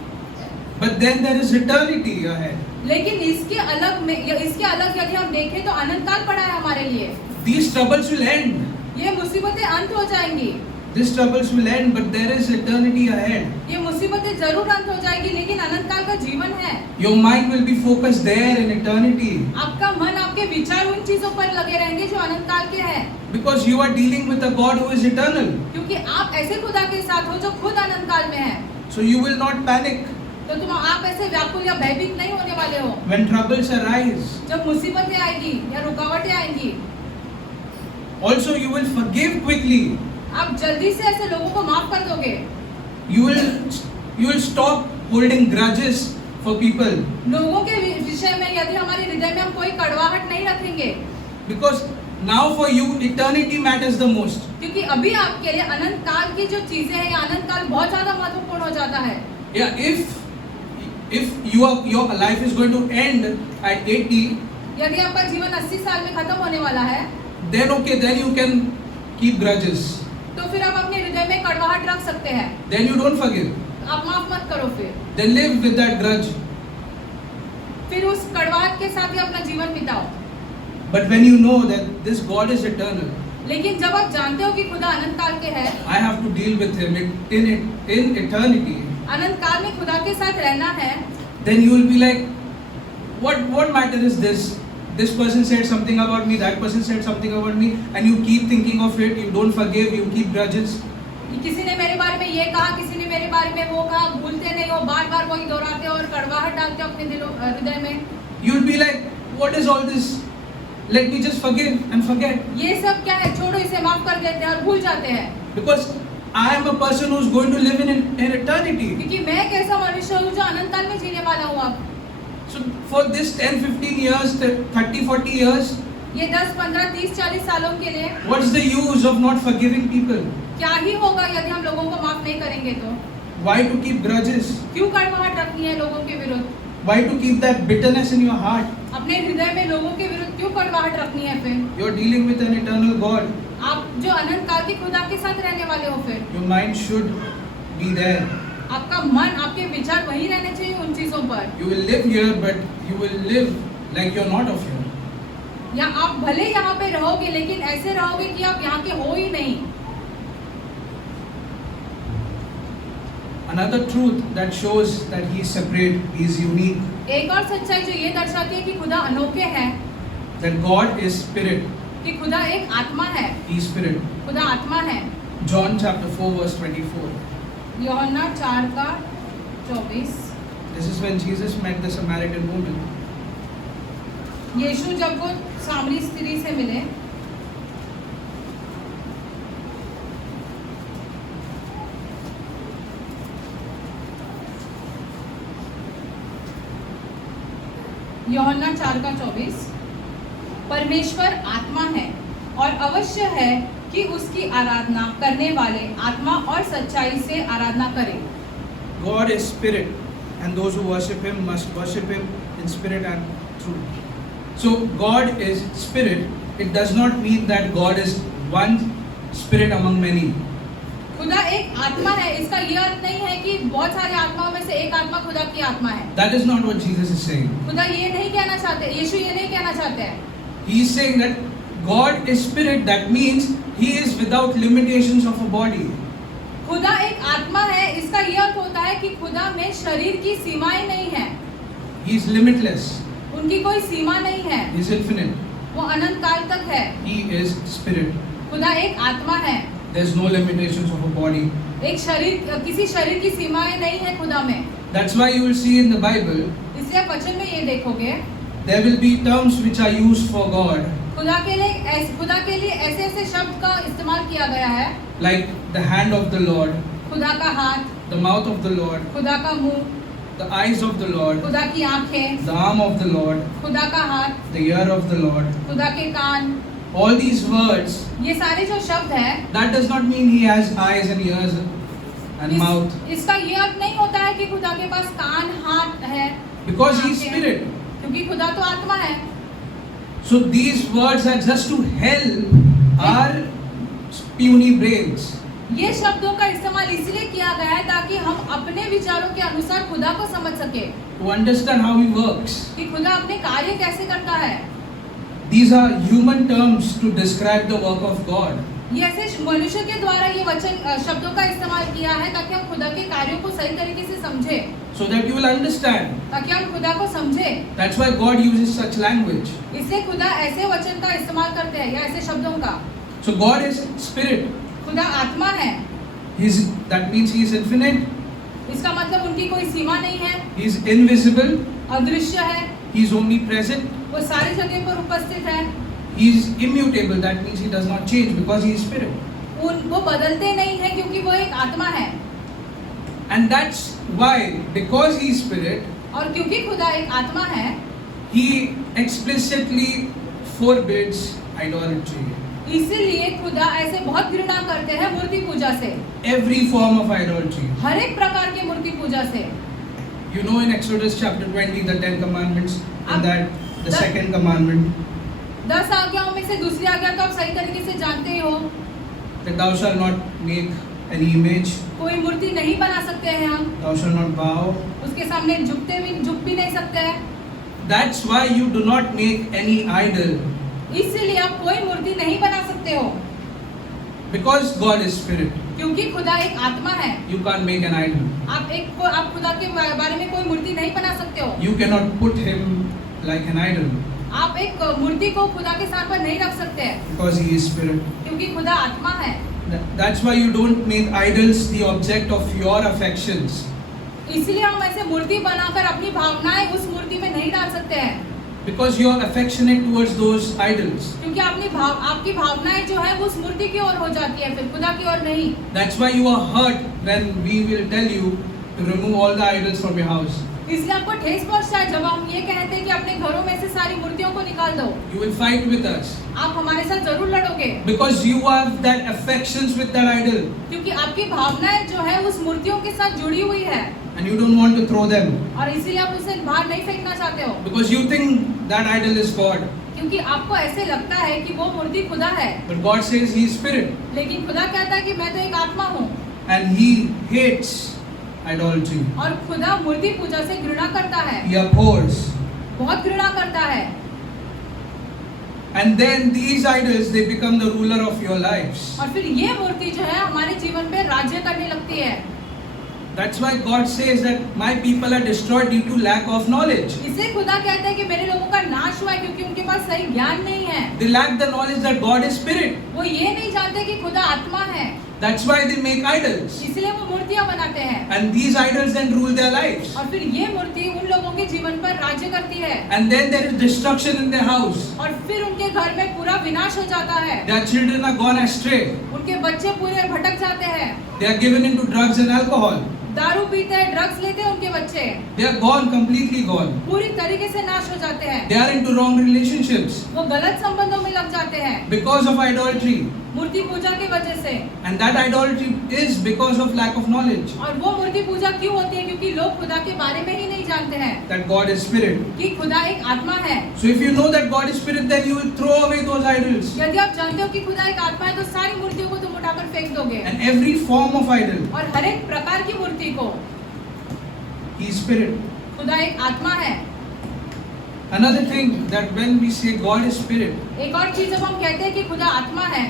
But then there is eternity ahead. लेकिन इसके अलग यदि हम देखें तो अनंत काल पड़ा है हमारे लिए। These troubles will end. ये मुसीबतें अंत हो जाएंगी, These troubles will end, but there is eternity ahead. ये मुसीबतें जरूर अंत हो जाएगी, लेकिन अनंत काल का जीवन है। Your mind will be focused there in eternity. आपका मन, आपके विचार उन चीजों पर लगे रहेंगे जो अनंत काल के हैं, Because you are dealing with a God who is eternal. क्योंकि आप ऐसे खुदा के साथ हो जो खुद अनंत काल में है। So you will not panic तो आप ऐसे व्याकुल या भयभीत नहीं होने वाले हो when troubles arise. जब मुसीबतें आएगी या रुकावटें आएंगी। Also, you will forgive quickly. आप जल्दी से ऐसे लोगों को माफ कर दोगे। You will stop holding grudges for people. लोगों के विषय में यदि हमारे हृदय में हम कोई कड़वाहट नहीं रखेंगे, Because now for you, eternity matters the most. क्योंकि अभी आपके लिए अनंत काल की जो चीजें हैं या अनंत काल बहुत ज्यादा महत्वपूर्ण हो जाता है। Yeah, if your life is going to end at 80, यदि आपका जीवन 80 साल में खत्म होने वाला है, then okay, then you can keep grudges. तो फिर आप अपने हृदय में कड़वाहट रख सकते हैं, Then you don't forgive. आप माफ मत करो। Then live with that grudge. फिर उस कड़वाहट के साथ ही अपना जीवन बिताओ। But when you know that this God is eternal, लेकिन जब आप जानते हो कि खुदा अनंत काल के है, I have to deal with Him in eternity, अनंत काल में खुदा के साथ रहना है, then you will be like, what matter is this? This person said something about me, that person said something about me, and you keep thinking of it, you don't forgive, you keep grudges. किसी ने मेरे बारे में ये कहा, किसी ने मेरे बारे में वो कहा, भूलते नहीं हो, बार बार वही दोहराते हो और कड़वाहट डालते हो अपने हृदय में। You'll be like, what is all this? Let me just forgive and forget. ये सब क्या है, छोड़ो, इसे माफ कर देते हैं और भूल जाते हैं। Because I am a person who's going to live in eternity. क्योंकि मैं एक ऐसा मनुष्य हूँ जो अनंत काल में जीने वाला हूँ। अब So for this 10, 15 years, 30, 40 years, ये 10, 15, 30, 40 सालों के लिए what's the use of not forgiving people? क्या ही होगा यदि हम लोगों को माफ नहीं करेंगे तो? Why to keep grudges? क्यों कड़वाहट रखनी है लोगों के विरुद्ध? Why to keep that bitterness in your heart? अपने हृदय में लोगों के विरुद्ध क्यों कड़वाहट रखनी है? फिर You're dealing with an eternal God. आप जो अनंत काल के खुदा के साथ रहने वाले हो, फिर Your mind should be there. आपका मन, आपके विचार वही रहने चाहिए उन चीजों पर। You will live here, but you will live like you're not of here. या आप भले यहाँ पे रहोगे लेकिन ऐसे रहोगे कि आप यहाँ के हो ही नहीं। Another truth that shows that He is separate, He is unique, एक और सच्चाई जो ये दर्शाती है कि खुदा अनोखे है, that God is spirit, कि खुदा एक आत्मा है, He is spirit. खुदा आत्मा है। John chapter 4 verse 24. यूहन्ना 4:24। This is when Jesus met the Samaritan woman. यीशु जब वो सामरी स्त्री से मिले, यूहन्ना 4:24। परमेश्वर आत्मा है और अवश्य है कि उसकी आराधना करने वाले आत्मा और सच्चाई से आराधना करें। God is spirit, and those who worship Him must worship Him in spirit and truth. So God is spirit. It does not mean that God is one spirit among many. खुदा एक आत्मा है, इसका ये अर्थ नहीं है कि बहुत सारे आत्माओं में से एक आत्मा खुदा की आत्मा है। That is not what Jesus is saying. खुदा ये नहीं कहना चाहते, यीशु ये नहीं कहना चाहते हैं। He is saying that God is spirit. That means He is without limitations of a body. खुदा एक आत्मा है, इसका ये अर्थ होता है कि खुदा में शरीर की सीमाएं नहीं है, He is limitless. उनकी कोई सीमा नहीं है, He is infinite. वो अनंत काल तक है। He is spirit. खुदा एक आत्मा है, There's no limitations of a body. एक शरीर, किसी शरीर की सीमाएं नहीं है खुदा में। That's why you will see in the Bible इसलिए आप वचन में ये देखोगे, there will be terms which are used for God, खुदा के लिए ऐसे ऐसे शब्द का इस्तेमाल किया गया है, like the hand of the Lord, खुदा का हाथ, the mouth of the Lord, खुदा का मुंह, the eyes of the Lord, खुदा की आंखें, the arm of the Lord, खुदा का हाथ, the ear of the Lord. खुदा के कान। All these words, ये सारे जो शब्द है, that does not mean He has eyes and ears and mouth, इसका ये अर्थ नहीं होता है कि खुदा के पास कान हाथ है, because He is आंखें हैं। spirit. क्योंकि खुदा तो आत्मा है। So these words are just to help our puny brains. ये शब्दों का इस्तेमाल इसलिए किया गया है ताकि हम अपने विचारों के अनुसार खुदा को समझ सके To understand how He works. कि खुदा अपने कार्य कैसे करता है। These are human terms to describe the work of God. ये ऐसे मनुष्य के द्वारा ये वचन शब्दों का इस्तेमाल किया है ताकि हम खुदा के कार्यों को सही तरीके से समझे, So that you will understand. ताकि हम खुदा को समझे। That's why God uses such language. इसलिए खुदा ऐसे वचन का इस्तेमाल करते हैं या ऐसे शब्दों का। So God is spirit. खुदा आत्मा है, That means He is infinite. इसका मतलब उनकी कोई सीमा नहीं है, He is invisible. अदृश्य है, He is omnipresent. वो सारी जगह पर उपस्थित है। He is immutable. That means He does not change because He is spirit. वो बदलते नहीं है क्योंकि वो एक आत्मा है। And that's why, because He is spirit, और क्योंकि खुदा एक आत्मा है, He explicitly forbids idolatry. इसीलिए खुदा ऐसे बहुत घृणा करते हैं मूर्ति पूजा से, Every form of idolatry. हर एक प्रकार के मूर्ति पूजा से। You know in Exodus chapter 20, the 10 commandments, in that the the- second commandment, 10 आज्ञाओं में से दूसरी आज्ञा तो आप सही तरीके से जानते ही हो, that thou shalt not make any image, कोई मूर्ति नहीं बना सकते हैं हम, thou shalt not bow. उसके सामने झुक भी नहीं सकते हैं। That's why you do not make any idol, इसीलिए आप कोई मूर्ति नहीं बना सकते हो, because God is spirit. क्योंकि खुदा एक आत्मा है। You can't make an idol. आप खुदा के बारे में कोई मूर्ति नहीं बना सकते हो। You cannot put Him like an idol, आप एक मूर्ति को खुदा के स्थान पर नहीं रख सकते हैं, because He is spirit. क्योंकि खुदा आत्मा है। That's why you don't make idols the object of your affections. इसलिए हम ऐसे मूर्ति बनाकर अपनी भावनाएं उस मूर्ति में नहीं डाल सकते हैं, Because you are affectionate towards those idols. क्योंकि आपकी भावनाएं जो है वो उस मूर्ति की ओर हो जाती है, फिर खुदा की ओर नहीं। That's why you are hurt when we will tell you to remove all the idols from your house. इसलिए आपको ठेस पहुंचता है जब हम ये कहते हैं कि अपने घरों में से सारी मूर्तियों को निकाल दो। You will fight with us आप हमारे साथ जरूर लड़ोगे, because you have that affections with that idol क्योंकि आपकी भावनाएं जो है उस मूर्तियों के साथ जुड़ी हुई है, and you don't want to throw them और इसीलिए आप उसे बाहर नहीं फेंकना चाहते हो, because you think that idol is God. क्योंकि आपको ऐसे लगता है कि वो मूर्ति खुदा है। But God says He is spirit लेकिन खुदा कहता है कि मैं तो एक आत्मा हूँ, and He hates idolatry. और खुदा मूर्ति पूजा से घृणा करता है, He abhors. बहुत घृणा करता है। And then these idols, they become the ruler of your lives. और फिर ये मूर्ति जो है हमारे जीवन पे राज्य करने लगती है। That's why God says that my people are destroyed due to lack of knowledge. इसलिए खुदा कहता है कि मेरे लोगों का नाश हुआ है क्योंकि उनके पास सही ज्ञान नहीं है। They lack the knowledge that God is spirit. वो ये नहीं जानते कि खुदा आत्मा है, That's why they make idols. इसलिए वो मूर्तियां बनाते हैं, And these idols then rule their lives. और फिर ये मूर्ति उन लोगों के जीवन पर राज्य करती है, And then there is destruction in their house. और फिर उनके घर में पूरा विनाश हो जाता है। Their children are gone astray. उनके बच्चे पूरे भटक जाते हैं, They are given into drugs and alcohol. दारू पीते हैं, ड्रग्स लेते हैं उनके बच्चे, They are gone, completely gone. पूरी तरीके से नाश हो जाते हैं। They are into wrong relationships वो गलत संबंधों में लग जाते हैं because of idolatry. मूर्ति पूजा की वजह से। And that idolatry is because of lack of knowledge. और वो मूर्ति पूजा क्यों होती है? क्योंकि लोग खुदा के बारे में ही नहीं जानते हैं That God is spirit. कि खुदा एक आत्मा है। So if you know that God is spirit, then you will throw away those idols. यदि आप जानते हो कि खुदा एक आत्मा है तो सारी मूर्तियों को तुम उठाकर फेंक दोगे And every form of idol, और हर एक प्रकार की मूर्ति को। He is spirit. खुदा एक आत्मा है। Another thing that when we say God is spirit, एक और चीज जब हम कहते हैं कि खुदा आत्मा है,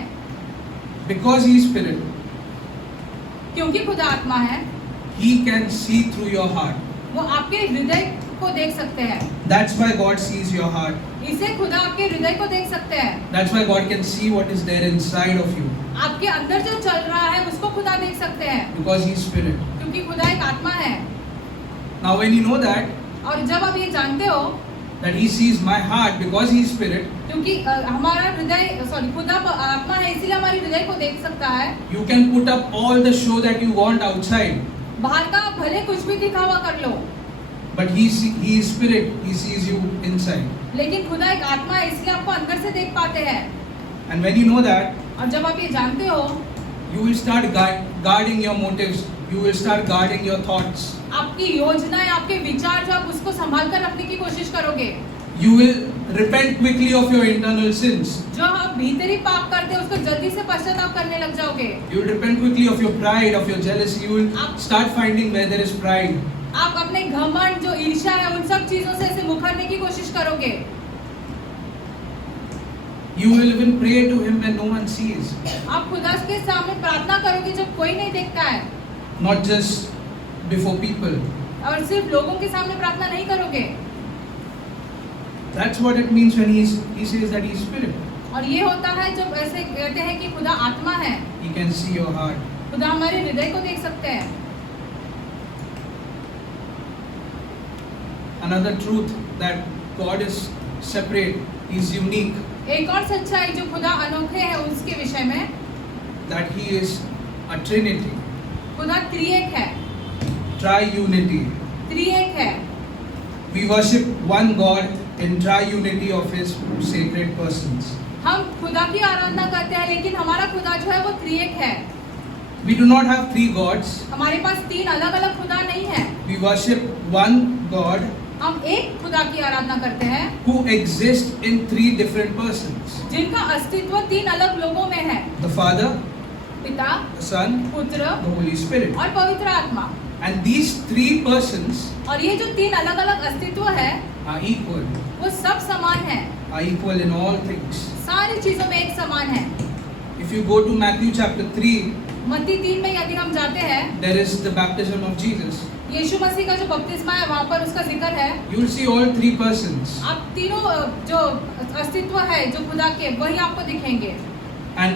because He is spirit, क्योंकि खुदा आत्मा है, He can see through your heart. वो आपके हृदय को देख सकते हैं। That's why God sees your heart. इसे खुदा आपके हृदय को देख सकते हैं। That's why God can see what is there inside of you. आपके अंदर जो चल रहा है उसको खुदा देख सकते हैं Because He is spirit. क्योंकि खुदा एक आत्मा है। Now when you know that, और जब आप ये जानते हो that He sees my heart because He is spirit, क्योंकि हमारा हृदय खुदा आत्मा है इसलिए हमारे हृदय को देख सकता है। you can put up all the show that you want outside. बाहर का भले कुछ भी दिखावा कर लो, But He is spirit. He sees you inside. लेकिन खुदा एक आत्मा है इसलिए आपको अंदर से देख पाते हैं। And when you know that, और जब आप ये जानते हो, you will start guarding your motives. You will start guarding your thoughts. आपकी योजनाएं, आपके विचार जो आप उसको संभाल कर रखने की कोशिश करोगे। You will repent quickly of your internal sins. जो आप भीतरी पाप करते हैं उसको जल्दी से पश्चाताप करने लग जाओगे। You will repent quickly of your pride, of your jealousy. You will start finding where there is pride. आप अपने घमंड जो ईर्ष्या है उन सब चीजों से इसे मुखरने की कोशिश करोगे। You will even pray to Him when no one sees. आप खुदा के सामने प्रार्थना करोगे जब कोई नहीं देखता है, Not just before people. और सिर्फ लोगों के सामने प्रार्थना नहीं करोगे। That's what it means when He says that He is spirit. और ये होता है जब ऐसे कहते हैं कि खुदा आत्मा है। He can see your heart. खुदा हमारे हृदय को देख सकते हैं। Another truth that God is separate, He is unique, एक और सच्चाई जो खुदा अनोखे है उसके विषय में, that He is a Trinity, खुदा त्रिएक है। triunity. त्रिएक है। We worship one God in triunity of His sacred persons. हम खुदा की आराधना करते हैं लेकिन हमारा खुदा जो है वो त्रिएक है। We do not have three gods. हमारे पास तीन अलग अलग खुदा नहीं है। We worship one God हम एक खुदा की आराधना करते हैं who exists in three different persons. जिनका अस्तित्व तीन अलग लोगों में है। The Father, पिता, the Son, पुत्र the Holy Spirit. और पवित्र आत्मा। And these three persons और ये जो तीन अलग अलग अस्तित्व है are equal. वो सब समान है। Are equal in all things. सारी चीजों में एक समान है। If you go to Matthew chapter 3, मत्ती 3 में यदि हम जाते हैं, there is the baptism of Jesus. यीशु मसीह का जो बपतिस्मा है वहाँ पर उसका जिक्र है। You will see all three persons. आप तीनों जो अस्तित्व है जो खुदा के वही आपको दिखेंगे। And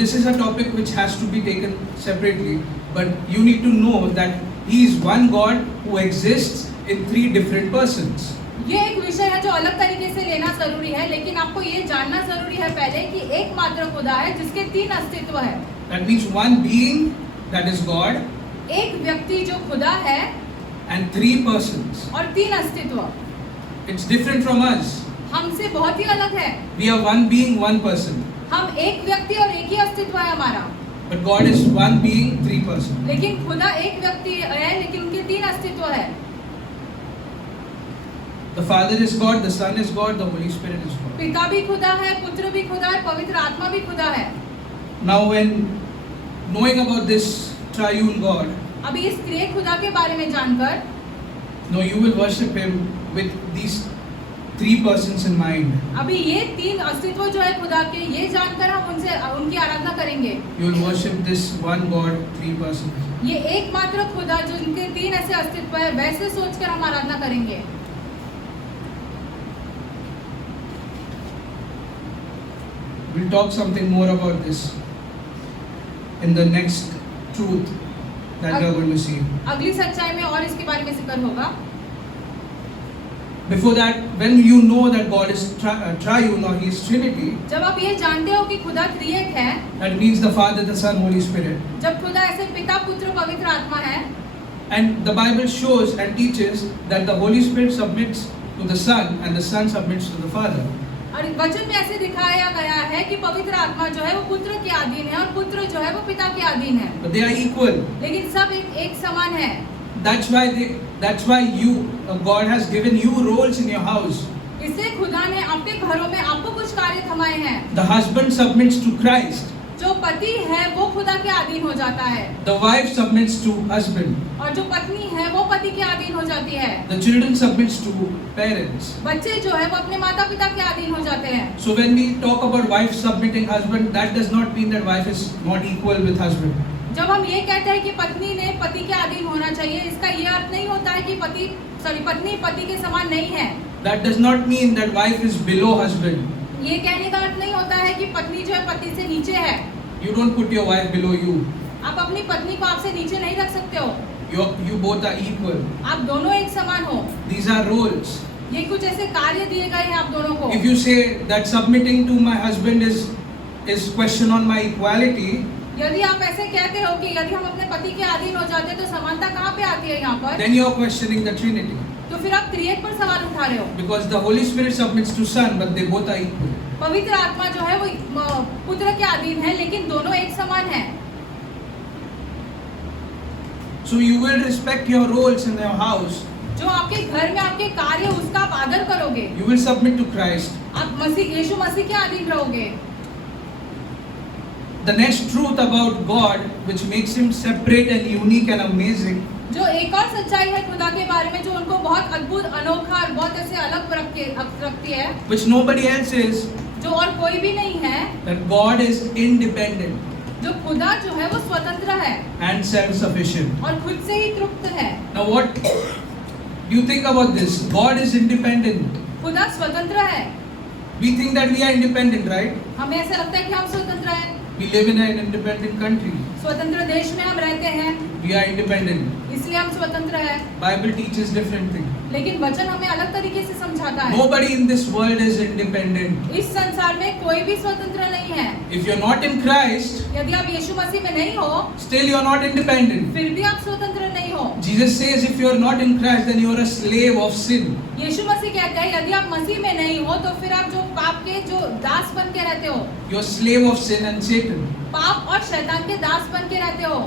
this is a topic which has to be taken separately. But you need to know that He is one God who exists in three different persons. ये एक विषय है जो अलग तरीके से लेना जरूरी है, लेकिन आपको ये जानना जरूरी है पहले कि एकमात्र खुदा है जिसके तीन अस्तित्व है। That means one being, that is God, एक व्यक्ति जो खुदा है and three persons. और तीन अस्तित्व। It's different from us. हमसे बहुत ही अलग है। We are one being, one person. हम एक व्यक्ति और एक ही अस्तित्व है हमारा। But God is one being, three persons. लेकिन खुदा एक व्यक्ति है लेकिन उनके तीन अस्तित्व है। The Father is God, the Son is God, the Holy Spirit is God. पिता भी खुदा है, पुत्र भी खुदा है, पवित्र आत्मा भी खुदा है। Now when knowing about this triune God, अभी इस त्रिएक खुदा के बारे में जानकर, you will worship Him with these three persons in mind. अभी ये तीन अस्तित्व जो है खुदा के, ये जानकर हम उनकी आराधना करेंगे। You will worship this one God, three persons. ये एकमात्र खुदा जो इनके तीन ऐसे अस्तित्व है वैसे सोचकर हम आराधना करेंगे। We'll talk something more about this in the next truth that we are going to see. अगली सच्चाई में और इसके बारे में जिक्र होगा। Before that, when you know that God is triune or He is Trinity, जब आप ये जानते हो कि खुदा त्रिएक है, that means the Father, the Son, Holy Spirit. जब खुदा ऐसे पिता, पुत्र, पवित्र आत्मा है, And the Bible shows and teaches that the Holy Spirit submits to the Son and the Son submits to the Father. और वचन में ऐसे दिखाया गया है कि पवित्र आत्मा जो है वो पुत्र के अधीन है और पुत्र जो है वो पिता के अधीन है, but they are equal. लेकिन सब एक समान है। That's why God has given you roles in your house. इससे खुदा ने आपके घरों में आपको कुछ कार्य थमाए हैं। The husband submits to Christ. जो पति है वो खुदा के अधीन हो जाता है, The wife submits to husband. और जो पत्नी है वो पति के अधीन हो जाती है। The children submits to parents. बच्चे जो है वो अपने माता पिता के अधीन हो जाते हैं। So when we talk about wife submitting husband, that does not mean that wife is not equal with husband. जब हम ये कहते हैं कि पत्नी ने पति के अधीन होना चाहिए, इसका ये अर्थ नहीं होता है कि पत्नी पति के समान नहीं है। That does not mean that wife is below husband. ये कहने का अर्थ नहीं होता है कि पत्नी जो है पति से नीचे है। You don't put your wife below you. आप अपनी पत्नी को आपसे नीचे नहीं रख सकते हो। You both are equal. आप दोनों एक समान हो। These are roles. ये कुछ ऐसे कार्य दिए गए हैं आप दोनों को। If you say that submitting to my husband is question on my equality, यदि आप ऐसे कहते हो कि यदि हम अपने पति के अधीन हो जाते हैं तो समानता कहाँ पे आती है यहाँ पर? then you are questioning the Trinity. तो फिर आप त्रिएक पर सवाल उठा रहे हो। Because the Holy Spirit submits to Son, but they both are equal. पवित्र आत्मा जो है वो पुत्र के अधीन है, लेकिन दोनों एक समान है। So you will respect your roles in your house. जो आपके घर में आपके कार्य उसका आप आदर करोगे। You will submit to Christ. आप यीशु मसीह के अधीन रहोगे। The next truth about God, which makes Him separate and unique and amazing, जो एक और सच्चाई है खुदा के बारे में जो उनको बहुत अद्भुत, अनोखा और बहुत ऐसे अलग रखती है, which nobody else is, जो और कोई भी नहीं है, that God is independent जो खुदा जो है वो स्वतंत्र है and self-sufficient. और खुद से ही तृप्त है। Now what do you think about this? God is independent. खुदा स्वतंत्र है। We think that we are independent, right? हमें ऐसा लगता है कि हम स्वतंत्र हैं। We live in an independent country. स्वतंत्र देश में हम रहते हैं, We are independent. इसलिए हम स्वतंत्र हैं। Bible teaches different thing. लेकिन वचन हमें अलग तरीके से समझाता है। Nobody in this world is independent. इस संसार में कोई भी स्वतंत्र नहीं है। If you're not in Christ, यदि आप यीशु मसीह में नहीं हो, still you're not independent. फिर भी आप स्वतंत्र नहीं हो। Jesus says if you're not in Christ, then you're a slave of sin. यीशु मसीह कहता है यदि आप मसीह में नहीं हो तो फिर आप जो पाप के जो दास बन के रहते हो, You're slave of sin and Satan. पाप और शैतान के दास बन के रहते हो।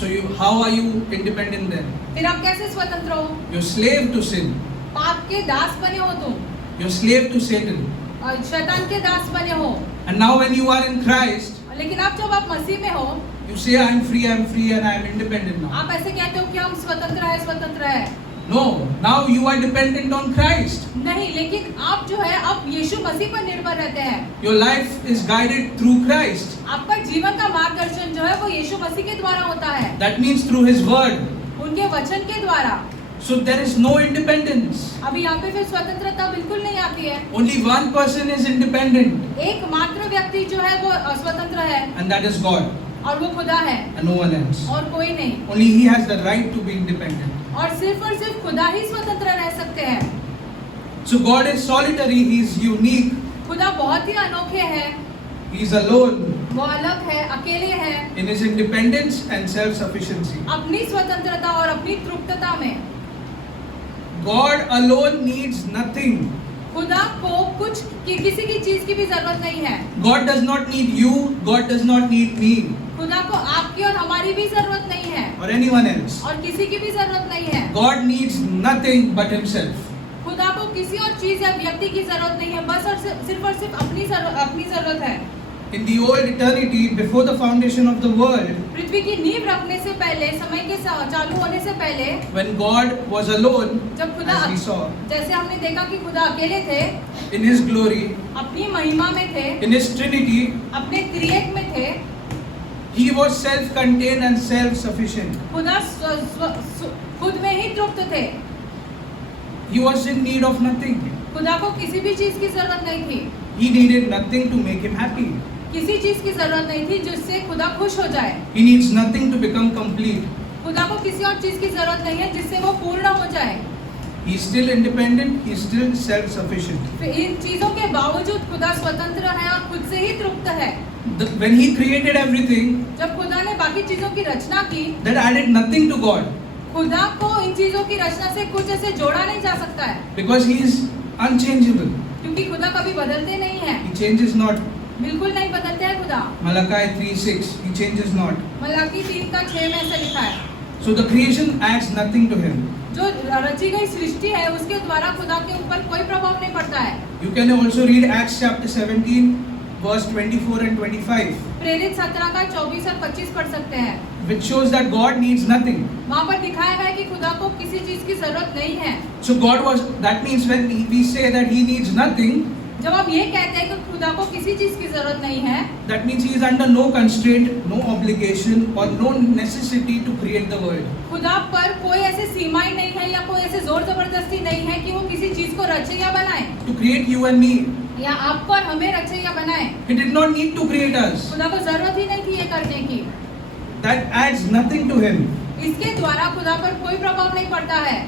So how are you independent then? फिर आप कैसे स्वतंत्र हो? You're slave to sin. पाप के दास बने हो तुम You're slave to Satan. और शैतान के दास बने हो। And now when you are in Christ, लेकिन अब जब आप मसीह में हो, you say I'm free and I'm independent now. आप ऐसे कहते हो कि हम स्वतंत्र है। No, now you are dependent on Christ. नहीं, लेकिन आप जो है अब यीशु मसीह पर निर्भर रहते हैं। Your life is guided through Christ. आपका जीवन का मार्गदर्शन जो है वो यीशु मसीह के द्वारा होता है, That means through His word. उनके वचन के द्वारा। So there is no independence. अभी यहाँ पे फिर स्वतंत्रता बिल्कुल नहीं आती है। Only one person is independent, एकमात्र व्यक्ति जो है वो स्वतंत्र है and that is God, और वो खुदा है and no one else. और कोई नहीं। Only He has the right to be independent. और सिर्फ खुदा ही स्वतंत्र रह सकते हैं। So God is solitary, He is unique, खुदा बहुत ही अनोखे हैं, He is alone वो अलग है, अकेले हैं in His independence and self-sufficiency. अपनी स्वतंत्रता और अपनी तृप्तता में। God alone needs nothing. खुदा को किसी की चीज की भी जरूरत नहीं है। God does not need you, God does not need me खुदा को आपकी और हमारी भी जरूरत नहीं है or anyone else. और किसी की भी जरूरत नहीं है। God needs nothing but Himself. खुदा को किसी और चीज या व्यक्ति की जरूरत नहीं है, बस और सिर्फ अपनी जरूरत है। In the old eternity, before the foundation of the world, पृथ्वी की नींव रखने से पहले, समय के चालू होने से पहले, when God was alone, जब खुदा, as we saw, जैसे हमने देखा कि खुदा अकेले थे, in His glory, अपनी महिमा में थे, in His Trinity, अपने त्रिएक में थे, He was self-contained and self-sufficient. खुदा खुद में ही तृप्त थे। He was in need of nothing. खुदा को किसी भी चीज की जरूरत नहीं थी। He needed nothing to make Him happy. किसी चीज की जरूरत नहीं थी जिससे खुदा खुश हो जाए। He needs nothing to become complete. खुदा को किसी और चीज की जरूरत नहीं है जिससे वो पूर्ण हो जाए। He is still independent. He is still self-sufficient. इन चीजों के बावजूद खुदा स्वतंत्र है और खुद से ही तृप्त है। When He created everything, जब खुदा ने बाकी चीजों की रचना की, that added nothing to God, खुदा को इन चीजों की रचना से कुछ ऐसे जोड़ा नहीं जा सकता है, because He is unchangeable. क्योंकि खुदा कभी बदलते नहीं है, He changes not. बिल्कुल नहीं बदलते हैं खुदा। Malachi 3:6, He changes not. Malachi 3:6 में ऐसा लिखा है, So the creation adds nothing to Him. जो रची गई सृष्टि है उसके द्वारा खुदा के ऊपर कोई प्रभाव नहीं पड़ता है। You can also read Acts chapter 17, verse 24 and 25, प्रेरित 17 का 24 और 25 पढ़ सकते हैं, which shows that God needs nothing. वहाँ पर दिखाया गया है कि खुदा को किसी चीज की जरूरत नहीं है। So that means when we say that He needs nothing, जब हम ये कहते हैं कि खुदा को किसी चीज की जरूरत नहीं है, that means He is under no constraint, no obligation or no necessity to create the world. खुदा पर कोई ऐसी सीमाएं नहीं है या कोई ऐसे जोर जबरदस्ती नहीं है कि वो किसी चीज को रचे या बनाए, To create you and me. या आपको और हमें रचे या बनाए। He did not need to create us. खुदा को जरूरत ही नहीं थी ये करने की। That adds nothing to Him. इसके द्वारा खुदा पर कोई प्रभाव नहीं पड़ता है,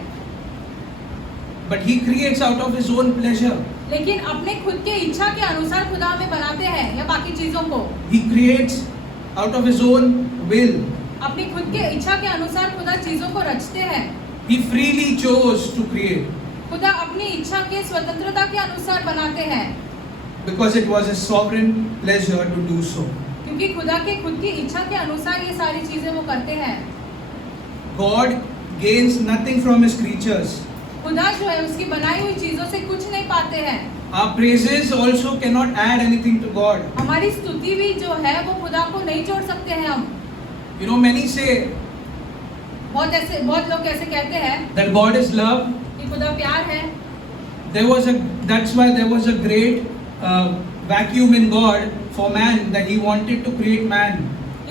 But He creates out of His own pleasure. लेकिन अपने खुद के इच्छा के अनुसार खुदा हमें बनाते हैं या बाकी चीजों को He creates out of His own will. अपनी खुद के इच्छा के अनुसार खुदा चीजों को रचते हैं। He freely chose to create खुदा अपनी इच्छा के स्वतंत्रता के अनुसार बनाते हैं, because it was His sovereign pleasure to do so. क्योंकि खुदा के खुद की इच्छा के अनुसार ये सारी चीजें वो करते हैं। God gains nothing from His creatures. खुदा जो है उसकी बनाई हुई चीजों से कुछ नहीं पाते हैं। Our praises also cannot add anything to God. हमारी स्तुति भी जो है वो खुदा को नहीं जोड़ सकते हैं हम। You know, many say बहुत लोग ऐसे कहते हैं that God is love. कि खुदा प्यार है, That's why there was a great vacuum in God for man, that He wanted to create man.